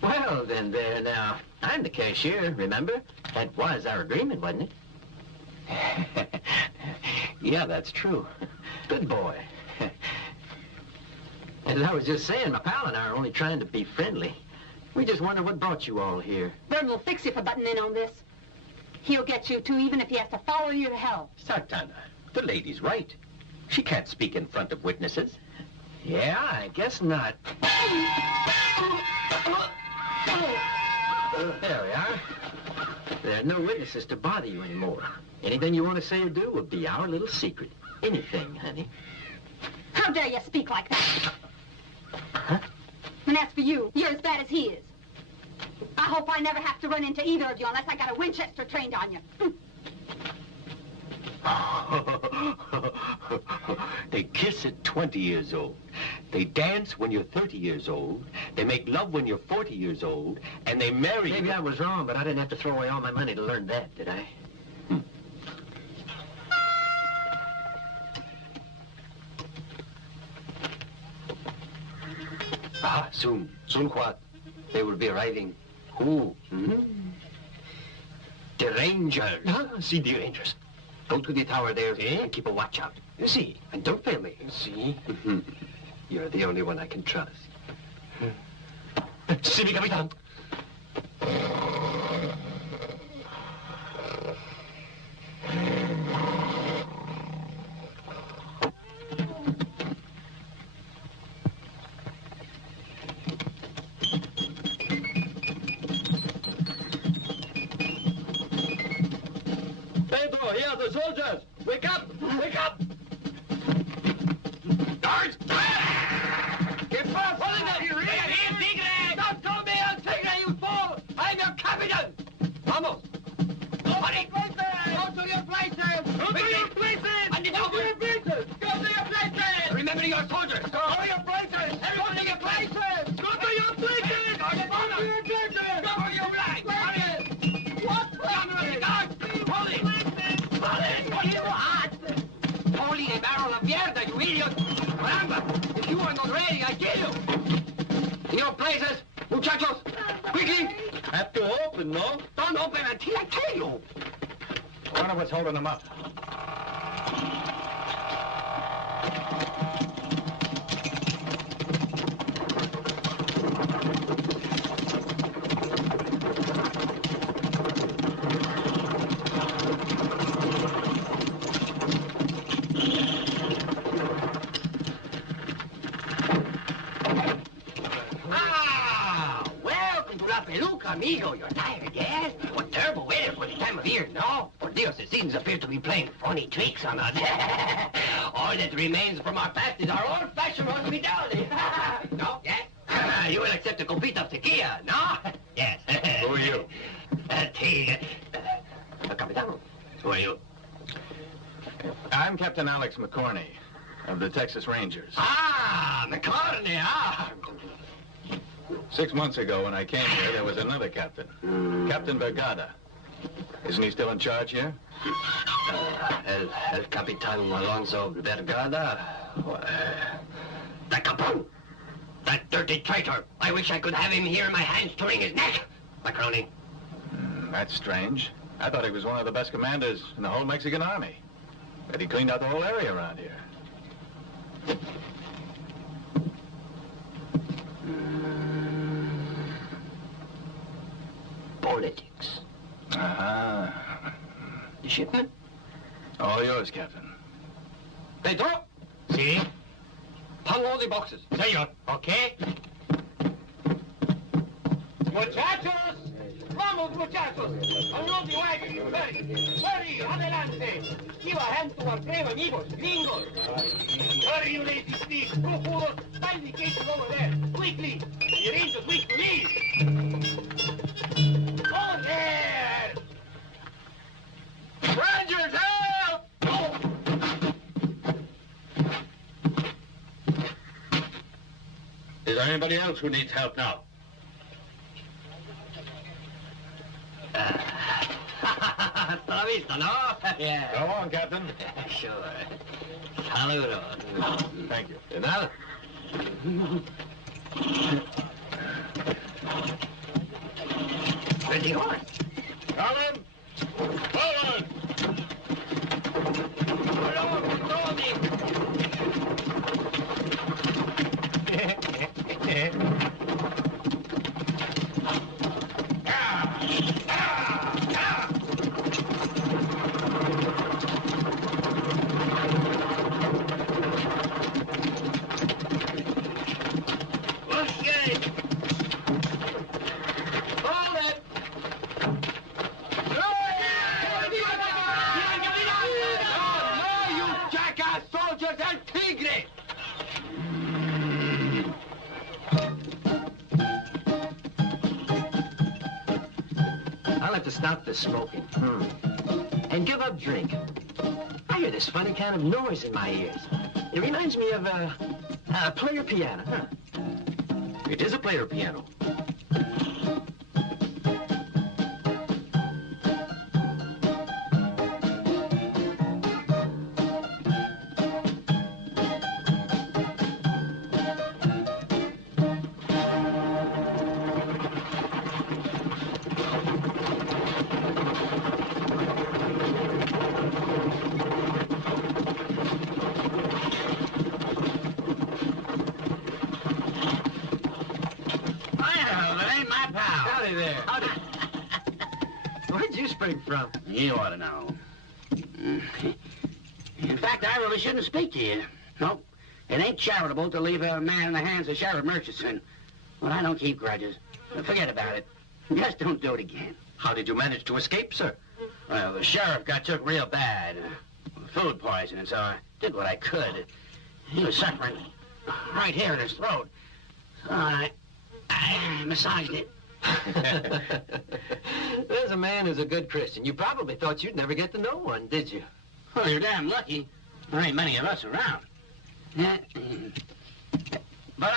Well, then there now. I'm the cashier, remember? That was our agreement, wasn't it? Yeah, that's true. Good boy. As I was just saying, my pal and I are only trying to be friendly. We just wonder what brought you all here. Baird will fix you for butting in on this. He'll get you, too, even if he has to follow you to hell. Sartana, the lady's right. She can't speak in front of witnesses. Yeah, I guess not. There we are. There are no witnesses to bother you anymore. Anything you want to say or do will be our little secret. Anything, honey. How dare you speak like that? Huh? And as for you, you're as bad as he is. I hope I never have to run into either of you unless I got a Winchester trained on you. They kiss at 20 years old. They dance when you're 30 years old. They make love when you're 40 years old. And they marry... Maybe I was wrong, but I didn't have to throw away all my money to learn that, did I? Soon. Soon what? They will be arriving. Who? The Rangers. See the Rangers. Go to the tower there and keep a watch out. See, and don't fail me. See? You're the only one I can trust. See me, Capitan. Pedro, here, the soldiers! Wake up! Wake up! Guards! Get fast! Don't call me El Tigre, you fool! I'm your captain! Vamos! Go to your places! Go to your places! Go to your places! And Go to your places! Go to your places! Remember your soldiers! Go to your places! Go to your places! Go to your places! Go to your places! Go to your places! What places? Holy! What do you want? Holy a barrel of mierda, you idiot! Caramba! If you are not ready, I kill you! In your places, muchachos! Quickly! Have to open, no? Don't open until I tell you! One of us holding them up. Amigo, you're tired, yes? What terrible weather for the time of year, no? For Dios, the seasons appear to be playing funny tricks on us. All that remains from our past is our old-fashioned hospitality. No? Yes? You will accept a copita of tequila, no? Yes. Who are you? Capitano, who are you? I'm Captain Alex McCorney of the Texas Rangers. Ah, McCartney, ah! 6 months ago when I came here, there was another captain. Captain Vergada. Isn't he still in charge here? El Capitan Alonso Vergada. The Capone! That dirty traitor! I wish I could have him here in my hands to wring his neck! Macaroni. That's strange. I thought he was one of the best commanders in the whole Mexican army. That he cleaned out the whole area around here. Politics. Uh-huh. The shipment? All yours, Captain. Pedro? See? Unload the boxes. Senor. Okay. Muchachos! Vamos, muchachos. Unload the wagon. Hurry. Hurry. Adelante. Give a hand to our brave amigos, gringos. Hurry, you lazy thieves. Procuros. Find the cases over there. Quickly. The Rangers wish to leave. Oh, there. Rangers, help! Oh. Is there anybody else who needs help now? Hasta la vista, no? Yeah. Go on, Captain. Sure. Saludos. Thank you. De nada. Ready on. Colin! Forward! I'll have to stop this smoking. And give up drink. I hear this funny kind of noise in my ears. It reminds me of a player piano, huh? It is a player piano. Where'd you spring from? You ought to know. In fact, I really shouldn't speak to you. Nope. It ain't charitable to leave a man in the hands of Sheriff Murchison. But I don't keep grudges. Forget about it. Just don't do it again. How did you manage to escape, sir? Well, the sheriff got took real bad. Food poisoning, so I did what I could. He was suffering right here in his throat. So I massaged it. There's a man who's a good Christian. You probably thought you'd never get to know one, did you? Well, you're damn lucky. There ain't many of us around. But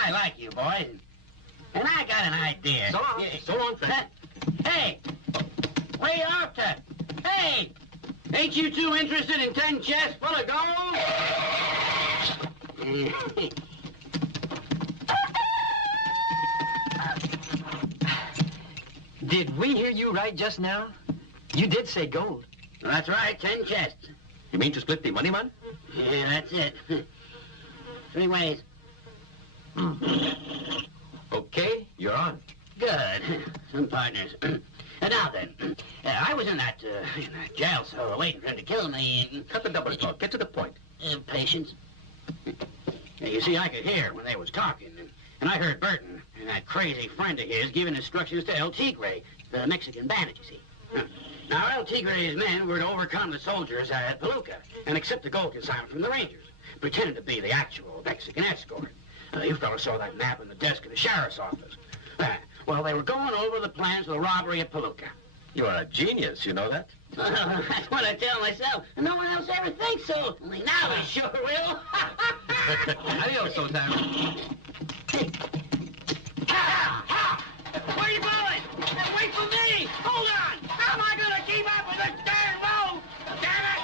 I like you, boys. And I got an idea. So long, Frank. Hey! Where you off to? Hey! Ain't you two interested in 10 chests full of gold? Did we hear you right just now? You did say gold. That's right, 10 chests. You mean to split the money, man? Yeah, that's it. 3 ways. Okay, you're on. Good. Some partners. Now then, I was in that jail cell waiting for him to kill me. Cut the double talk. Get to the point. Patience. You see, I could hear when they was talking, and I heard Burton and that crazy friend of his giving instructions to El Tigre, the Mexican bandit, you see. Now, El Tigre's men were to overcome the soldiers at Palooka and accept the gold consignment from the Rangers, pretending to be the actual Mexican escort. You fellas saw that map in the desk of the sheriff's office. Well, they were going over the plans for the robbery at Palooka. You are a genius, you know that? That's what I tell myself. No one else ever thinks so. Only now they sure will. Adios, Sultan. Hey. Where are you going? Wait for me! Hold on! How am I going to keep up with this darn road? Damn it!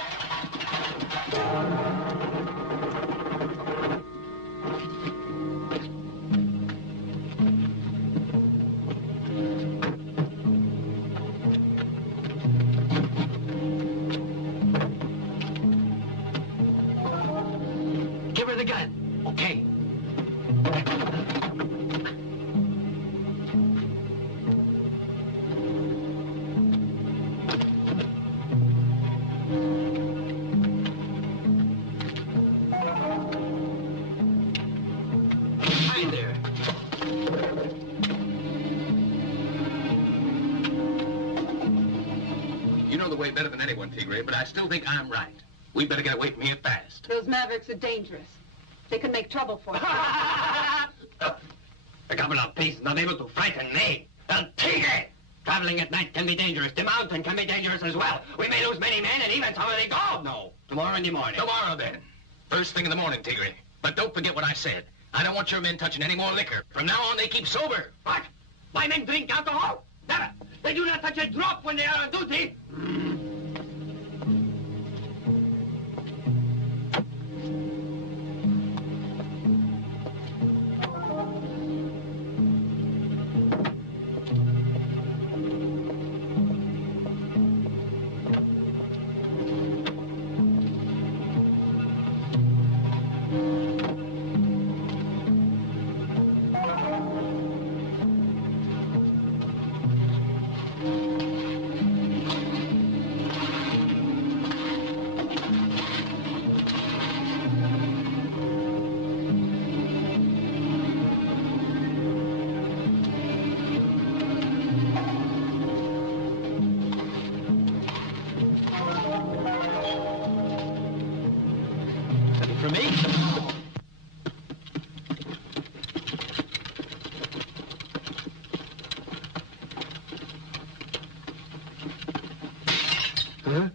Give her the gun. Okay. Hi there. know the way better than anyone, Tigre, but I still think I'm right. We better get away from here fast. Those Mavericks are dangerous. They can make trouble for us. A couple of beasts not able to frighten me. The Tigre! Traveling at night can be dangerous. The mountain can be dangerous as well. We may lose many men and even some of the gold. No, tomorrow in the morning. Tomorrow, then. First thing in the morning, Tigre. But don't forget what I said. I don't want your men touching any more liquor. From now on, they keep sober. What? My men drink alcohol? Never. They do not touch a drop when they are on duty. For me? Huh?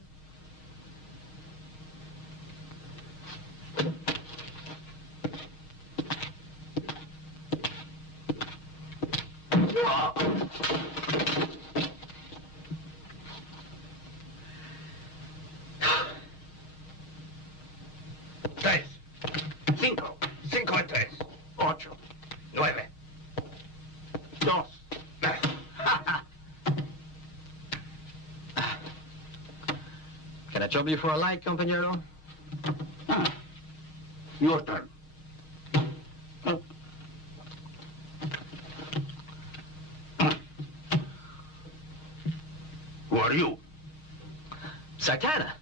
Tres. Cinco. Cinco y tres. Ocho. Nueve. Dos. Can I trouble you for a light, compañero? Your turn. Who are you? Sartana.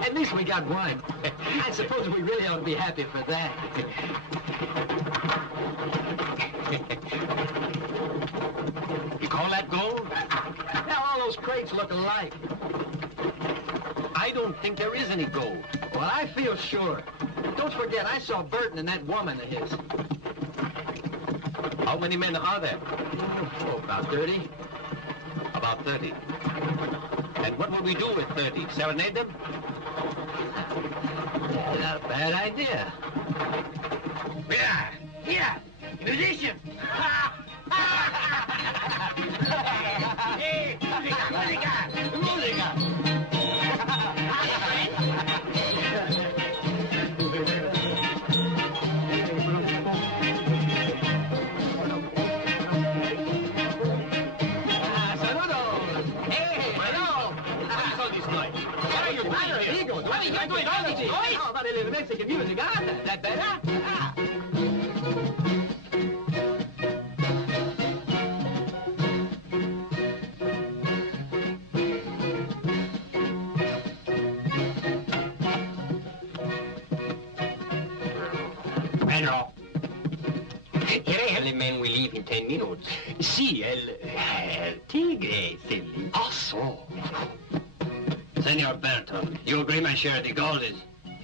At least we got one. I suppose we really ought to be happy for that. You call that gold? Now, all those crates look alike. I don't think there is any gold. Well, I feel sure. Don't forget, I saw Burton and that woman of his. How many men are there? Oh, about 30. About 30. And what will we do with 30? Serenade them? Not a bad idea. Here, musician. Hey, música. How about a little Mexican music, huh? That better? Ah. Pedro. The men will leave in 10 minutes. Sí, el tigre, silly. Ah, so. Senor Alberto, you agree my share of the gold is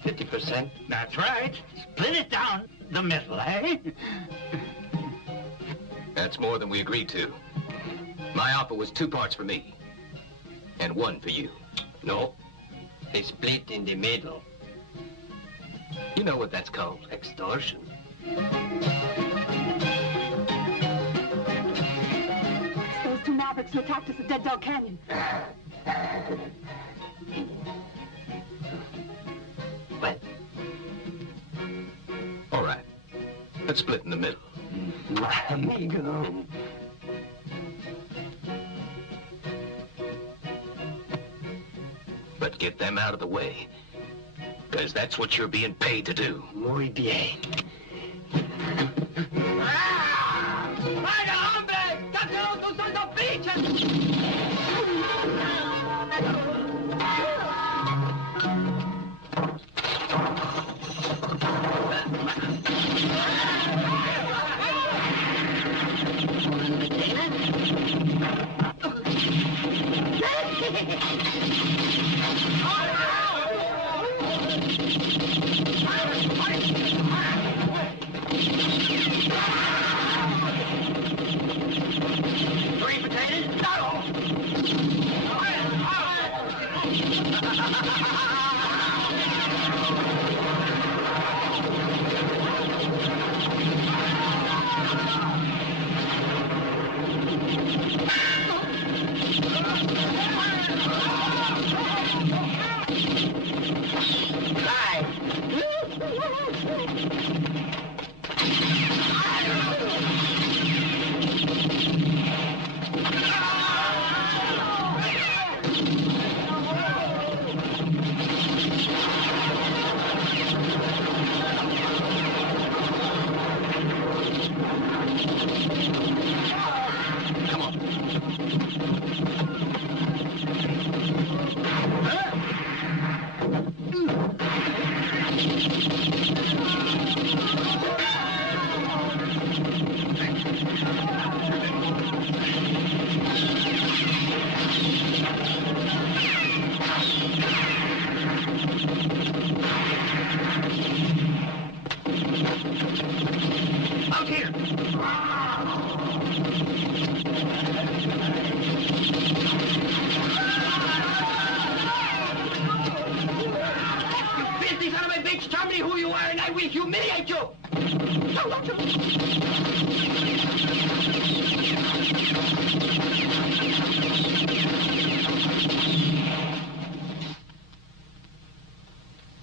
50%? That's right. Split it down the middle, eh? That's more than we agreed to. My offer was 2 parts for me, and 1 for you. No, they split in the middle. You know what that's called? Extortion. Those 2 Mavericks who attacked us at Dead Dog Canyon. Well, All right. Let's split in the middle. my amigo. But get them out of the way, because that's what you're being paid to do. Muy bien.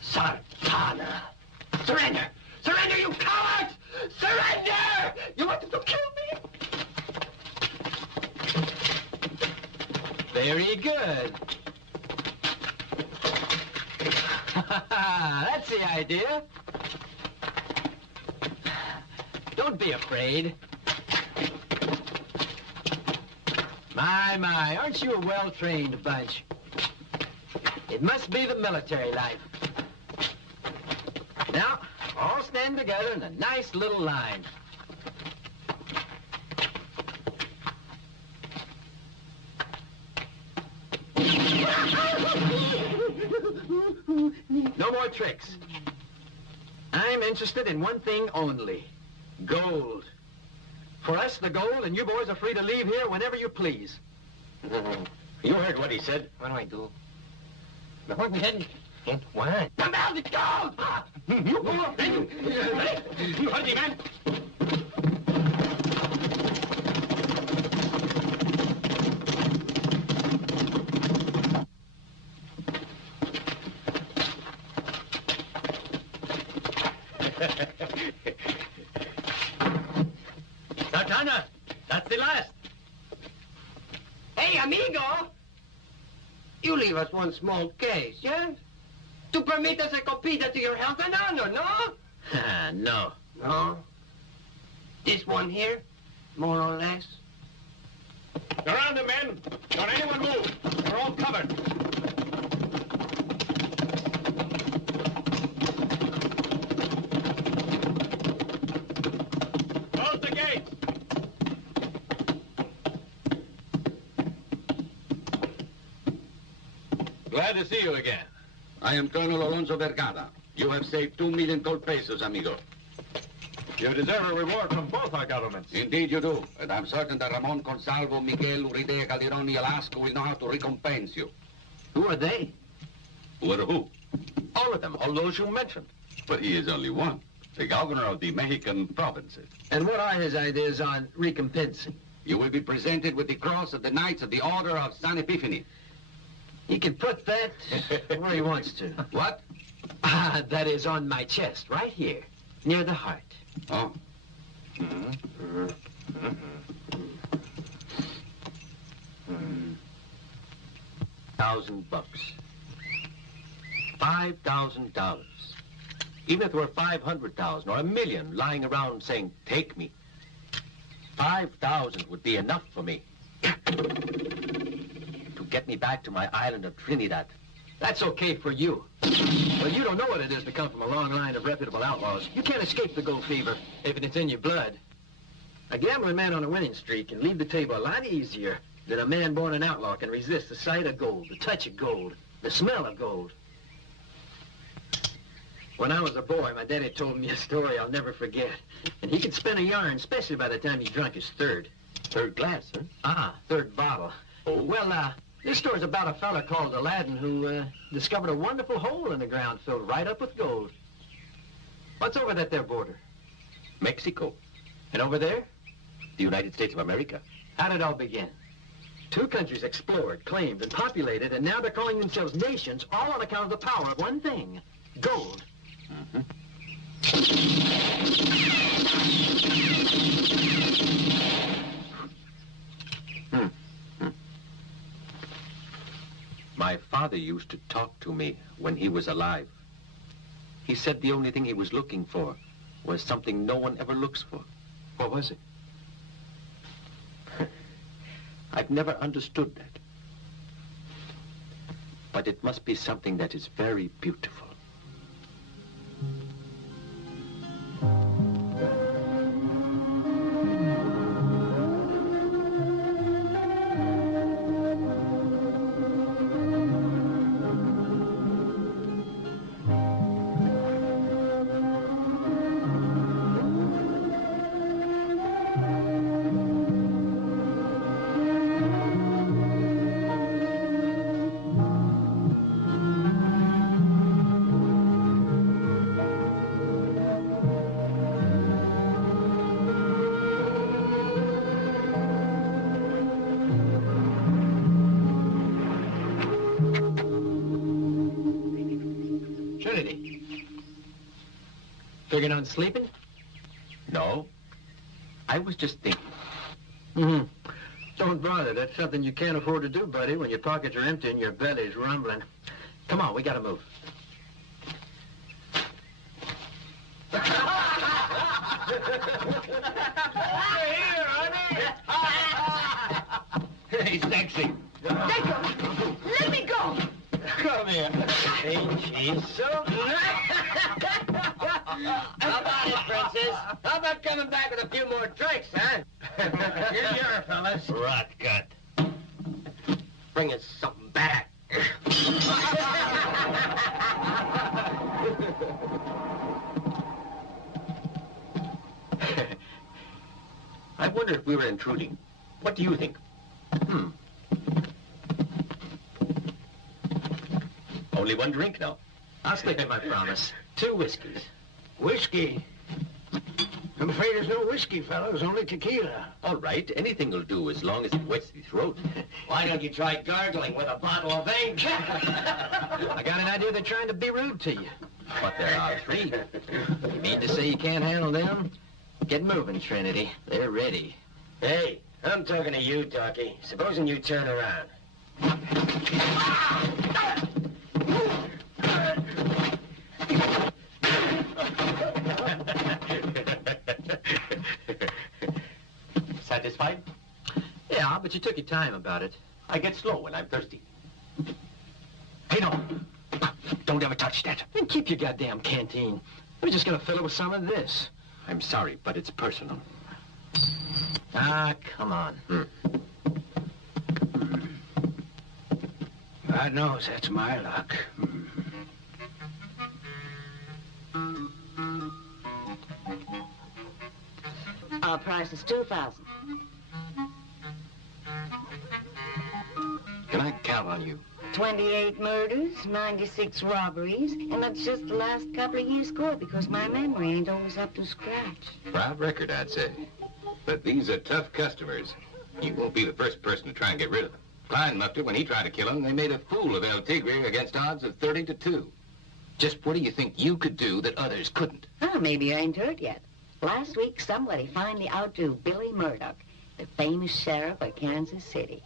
Sartana! Surrender! Surrender, you cowards! Surrender! You wanted to kill me? Very good. That's the idea. Don't be afraid. My, aren't you a well-trained bunch? It must be the military life. Now, all stand together in a nice little line. No more tricks. I'm interested in one thing only. Gold. For us, the gold, and you boys are free to leave here whenever you please. You heard what he said. What do I do? No, go ahead. What? Come out, the gold! You go up, you heard me, man? Sartana, that's the last. Hey, amigo! You leave us one small case, yes? To permit us a copita to your health and honor, no? No. No? This one here, more or less? Around the men. Don't anyone move. We're all covered. Close the gates. Glad to see you again. I am Colonel Alonso Vergara. You have saved 2 million gold pesos, amigo. You deserve a reward from both our governments. Indeed you do. And I'm certain that Ramon Consalvo, Miguel Uridea, Calderón, Alaska will know how to recompense you. Who are they? Who are who? All of them, all those you mentioned. But he is only one. The governor of the Mexican provinces. And what are his ideas on recompensing? You will be presented with the cross of the Knights of the Order of San Epiphany. He can put that where he wants to. What? That is on my chest, right here, near the heart. Oh. $1,000. $5,000. Even if there were 500,000 or 1 million lying around saying, take me, 5,000 would be enough for me to get me back to my island of Trinidad. That's okay for you. Well, you don't know what it is to come from a long line of reputable outlaws. You can't escape the gold fever if it's in your blood. A gambling man on a winning streak can leave the table a lot easier than a man born an outlaw can resist the sight of gold, the touch of gold, the smell of gold. When I was a boy, my daddy told me a story I'll never forget. And he could spin a yarn, especially by the time he drunk his third. Third glass, huh? Third bottle. Oh. Well, this story's about a fella called Aladdin who discovered a wonderful hole in the ground filled right up with gold. What's over that there border? Mexico. And over there? The United States of America. How did it all begin? 2 countries explored, claimed, and populated, and now they're calling themselves nations, all on account of the power of one thing, gold. My father used to talk to me when he was alive. He said the only thing he was looking for was something no one ever looks for. What was it? I've never understood that. But it must be something that is very beautiful. Figuring on sleeping? No. I was just thinking. Don't bother. That's something you can't afford to do, buddy, when your pockets are empty and your belly's rumbling. Come on, we gotta move. Over here, honey! He's sexy. Let go! Let me go! Come here. Ain't she so How about it, Princess? How about coming back with a few more drinks, huh? Here's your fellas. Rot gut. Bring us something back. I wonder if we were intruding. What do you think? Only one drink now. I'll stick to my promise. 2 whiskeys. Whiskey? I'm afraid there's no whiskey, fellas, only tequila. All right, anything will do as long as it wets the throat. Why don't you try gargling with a bottle of ink? I got an idea they're trying to be rude to you. But there are 3. You mean to say you can't handle them? Get moving, Trinity. They're ready. Hey, I'm talking to you, Docky. Supposing you turn around. Satisfied? Yeah, but you took your time about it. I get slow when I'm thirsty. Hey, no. Don't ever touch that. Then keep your goddamn canteen. We're just gonna fill it with some of this. I'm sorry, but it's personal. Ah, come on. God knows that's my luck. Our price is $2,000. Can I count on you? 28 murders, 96 robberies, and that's just the last couple of years' score because my memory ain't always up to scratch. Proud record, I'd say. But these are tough customers. You won't be the first person to try and get rid of them. Klein muffed it when he tried to kill him. They made a fool of El Tigre against odds of 30-2. Just what do you think you could do that others couldn't? Oh, maybe you ain't heard yet. Last week, somebody finally outdrew Billy Murdoch, the famous sheriff of Kansas City.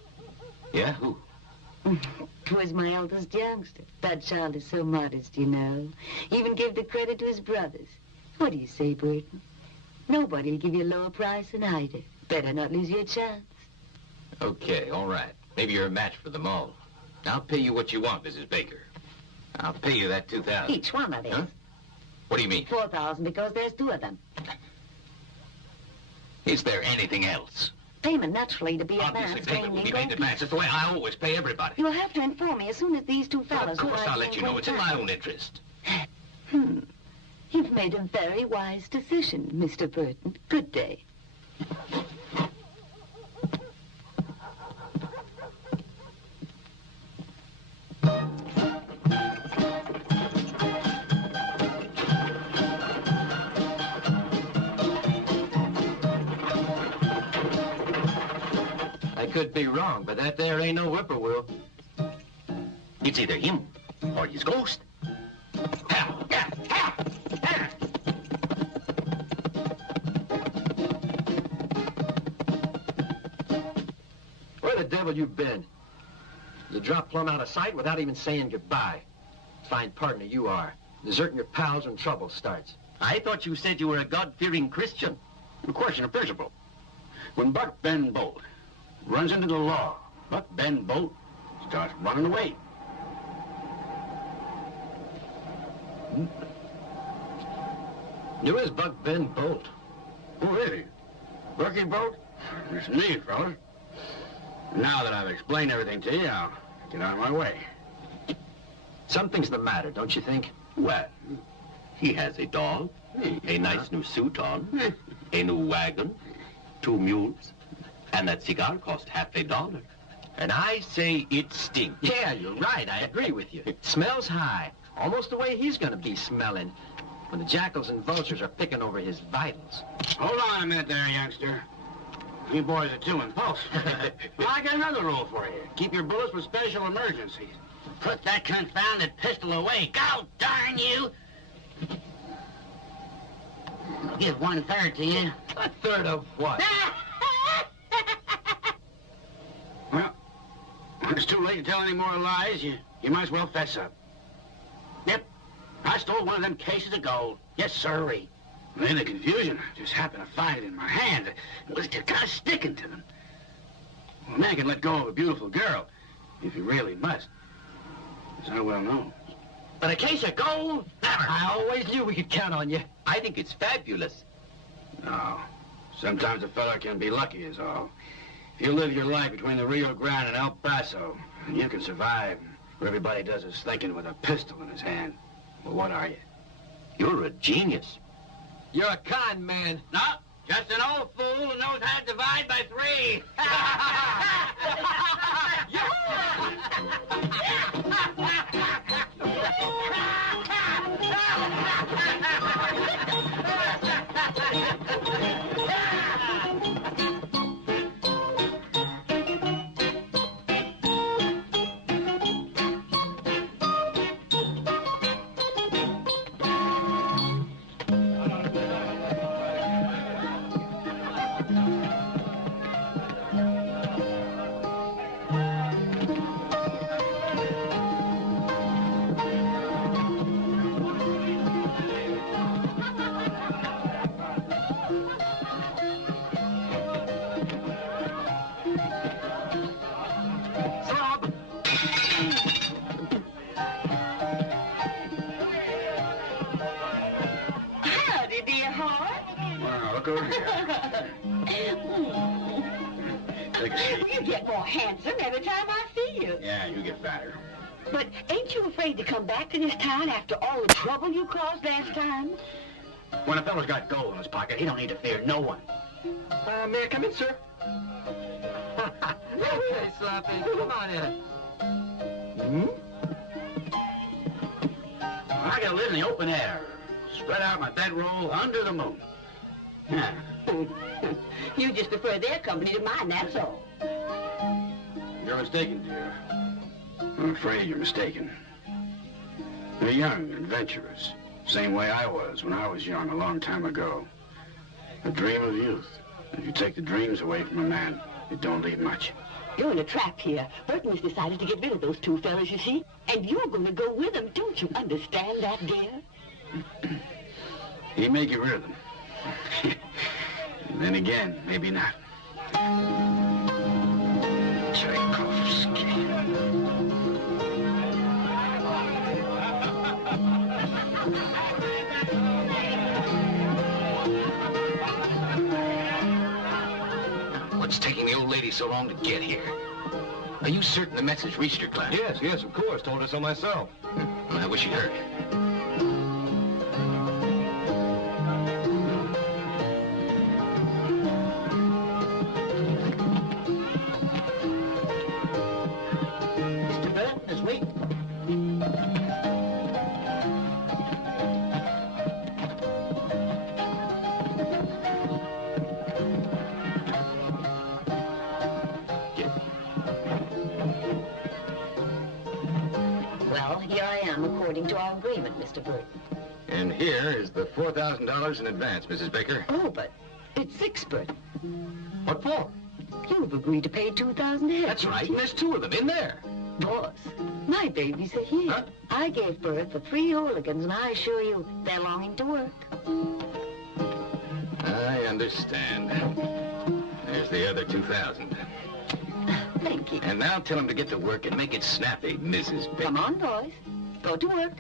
Yeah, who? 'Twas my eldest youngster. That child is so modest, you know. Even give the credit to his brothers. What do you say, Burton? Nobody'll give you a lower price than I do. Better not lose your chance. Okay, all right. Maybe you're a match for them all. I'll pay you what you want, Mrs. Baker. I'll pay you that $2,000. Each one, that is. Huh? What do you mean? $4,000 because there's two of them. Is there anything else? Payment naturally to be Obviously, advanced. payment will be made in advance. That's the way I always pay everybody. You'll have to inform me as soon as these two Well, fellows... of course arrive I'll let you know. It's in my time. own interest. You've made a very wise decision, Mr. Burton. Good day. I could be wrong, but that there ain't no whippoorwill. It's either him or his ghost. Where the devil you been? You dropped plumb out of sight without even saying goodbye. Fine partner you are. Deserting your pals when trouble starts. I thought you said you were a God-fearing Christian. A question of principle. When Buck Ben Bolt runs into the law, Buck Ben Bolt starts running away. You is Buck Ben Bolt. Who is he? Bucky Bolt? It's me, fellas. Now that I've explained everything to you, I'll get out of my way. Something's the matter, don't you think? Well, he has a dog, a nice new suit on, a new wagon, 2 mules, and that cigar cost $50. And I say it stinks. Yeah, you're right. I agree with you. Smells high. Almost the way he's gonna be smelling when the jackals and vultures are picking over his vitals. Hold on a minute there, youngster. You boys are too impulsive. Well, I got another rule for you. Keep your bullets for special emergencies. Put that confounded pistol away. God darn you! I'll give 1/3 to you. 1/3 of what? Well, when it's too late to tell any more lies, you might as well fess up. Yep, I stole one of them cases of gold. Yes, sirree. Well, in the confusion, I just happened to find it in my hand. It was just kind of sticking to them. Well, a man can let go of a beautiful girl if he really must. As I well know. But a case of gold? Never. I always knew we could count on you. I think it's fabulous. No, sometimes a fella can be lucky is all. If you live your life between the Rio Grande and El Paso, you can survive where everybody does is thinking with a pistol in his hand. Well, what are you? You're a genius. You're a con man. No, just an old fool who knows how to divide by 3. Howdy, dear heart. Well, look over here. Take a seat. You get more handsome every time I see you. Yeah, you get fatter. But ain't you afraid to come back to this town after all the trouble you caused last time? When a fella's got gold in his pocket, he don't need to fear no one. May I come in, sir? Okay, Sloppy, come on in. I gotta live in the open air. Spread out my bedroll under the moon. You just prefer their company to mine, that's all. You're mistaken, dear. I'm afraid you're mistaken. They're young, adventurous. Same way I was when I was young a long time ago. A dream of youth. If you take the dreams away from a man, it don't leave much. You're in a trap here. Burton has decided to get rid of those two fellas, you see. And you're going to go with them. Don't you understand that, dear? He may get rid of them. And then again, maybe not. Tchaikovsky. What's taking the old lady so long to get here? Are you certain the message reached her, Clark? Yes, of course. Told her so myself. I wish you'd heard. Mr. Burton is waiting. Well, here I am, according to our agreement, Mr. Burton. And here is the $4,000 in advance, Mrs. Baker. Oh, but it's expert. What for? You've agreed to pay $2,000 ahead. That's right, and there's two of them in there. Boss, my babies are here. Huh? I gave birth to 3 hooligans, and I assure you, they're longing to work. I understand. There's the other 2,000. Thank you. And now tell him to get to work and make it snappy, Mrs. Baker. Come on, boys. Go to work.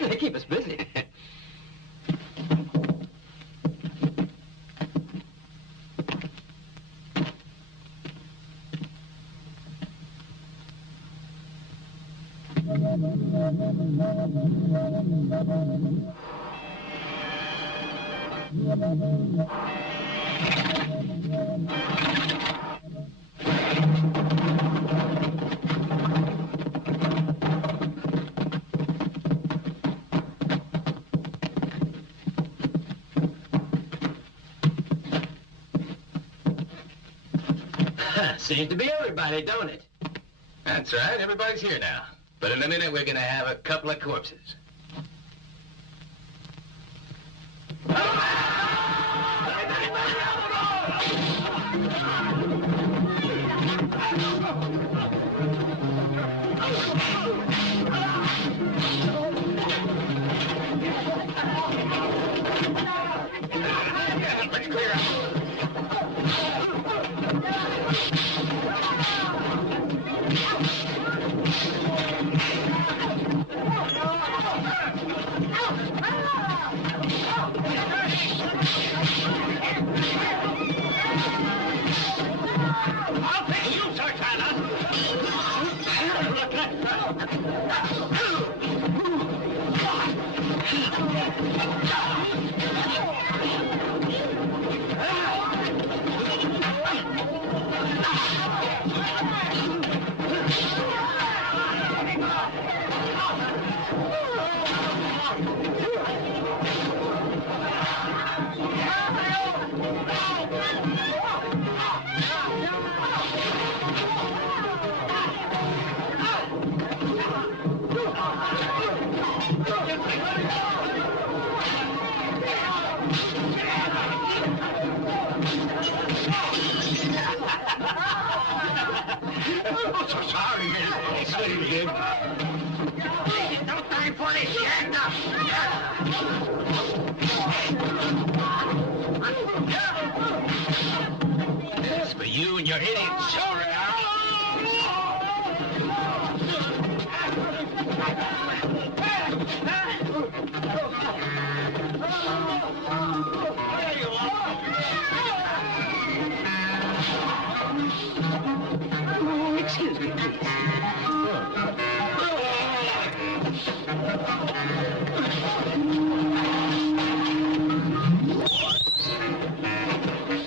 They keep us busy. Seems to be everybody, don't it? That's right, everybody's here now. But in a minute, we're gonna have a couple of corpses. Let's clear out. I'll take you, Sartana! you did. No time for this shit. That's for you and your idiot children. Excuse me, please.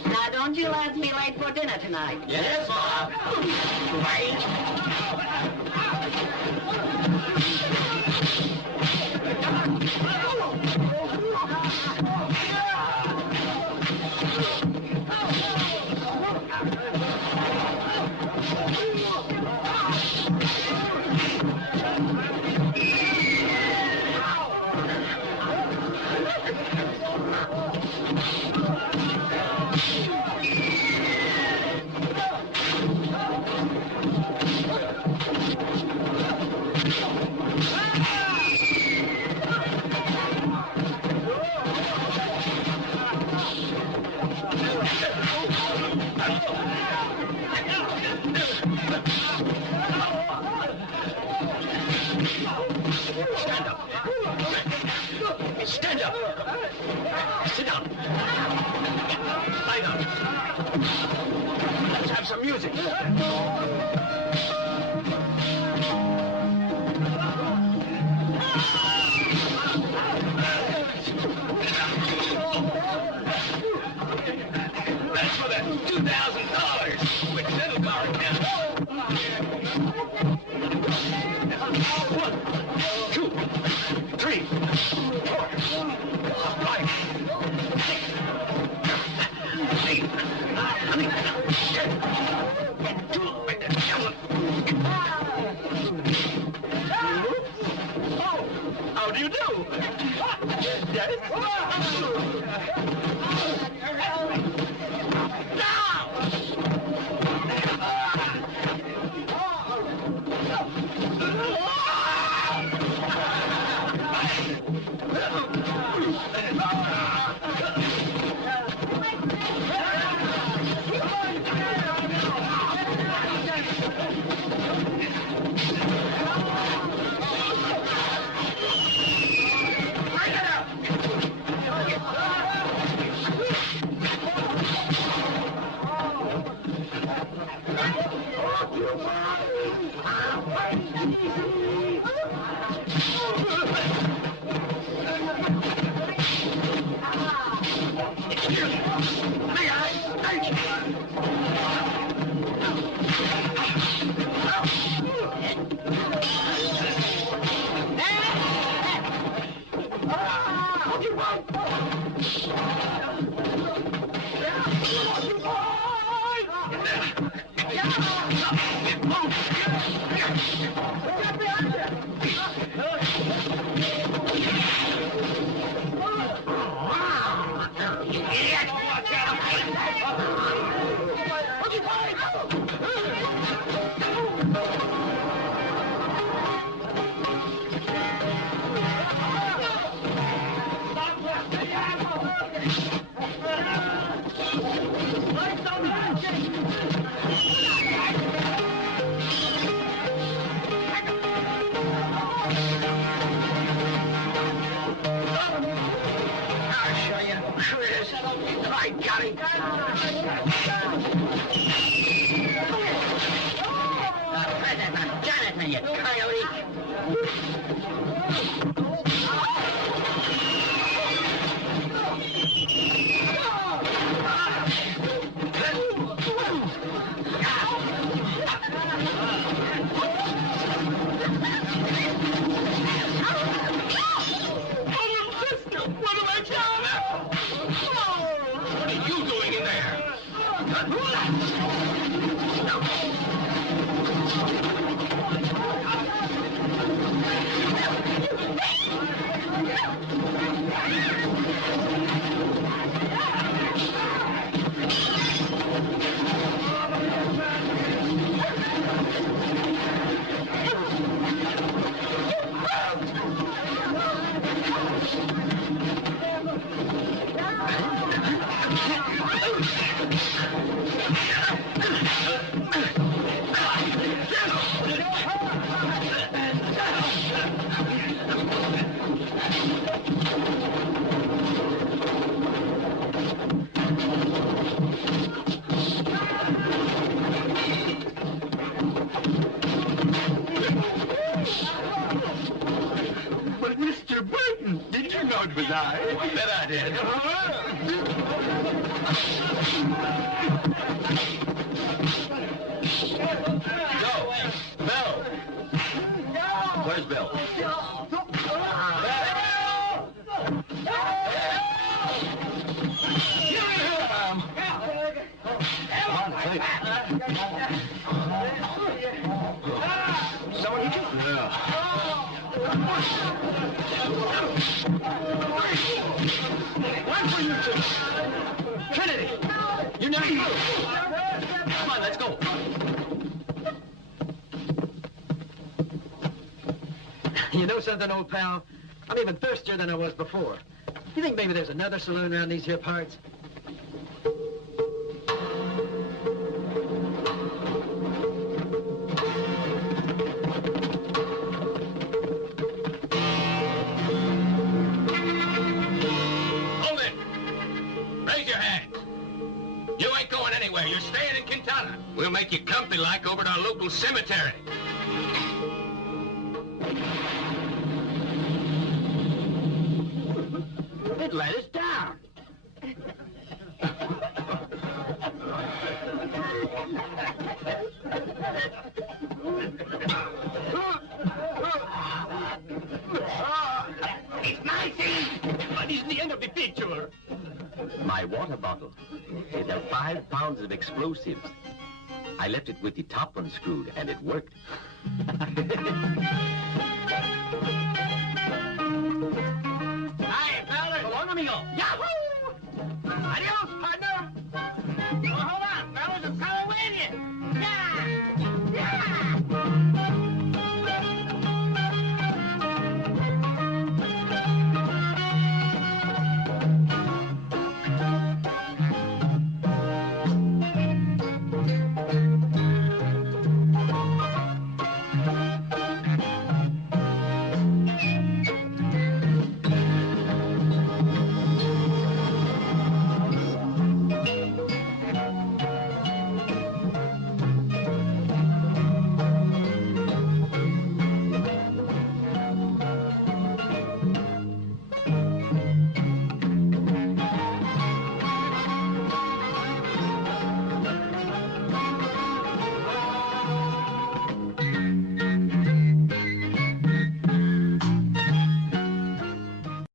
Now, don't you lads be late for dinner tonight. Yes, Bob. Stand up. Sit down. Lie down. Let's have some music. That's for that $2,000 which little car can. 1, 2, 3, 4, 5, 6, 8, 9, 10, 2, oh, how do you do? Yes. Jonathan, you coyote! it was I. Bet I did. Go. Bill. Where's Bill? Someone hit you? Yeah. One for you two. Trinity, you never move. Come on, let's go. You know something, old pal? I'm even thirstier than I was before. You think maybe there's another saloon around these here parts? Hold it! Raise your hands. You ain't going anywhere. You're staying in Quintana. We'll make you comfy like over at our local cemetery. It let us down. It's my thing, but it's the end of the picture. My water bottle. It had 5 pounds of explosives. I left it with the top unscrewed, and it worked.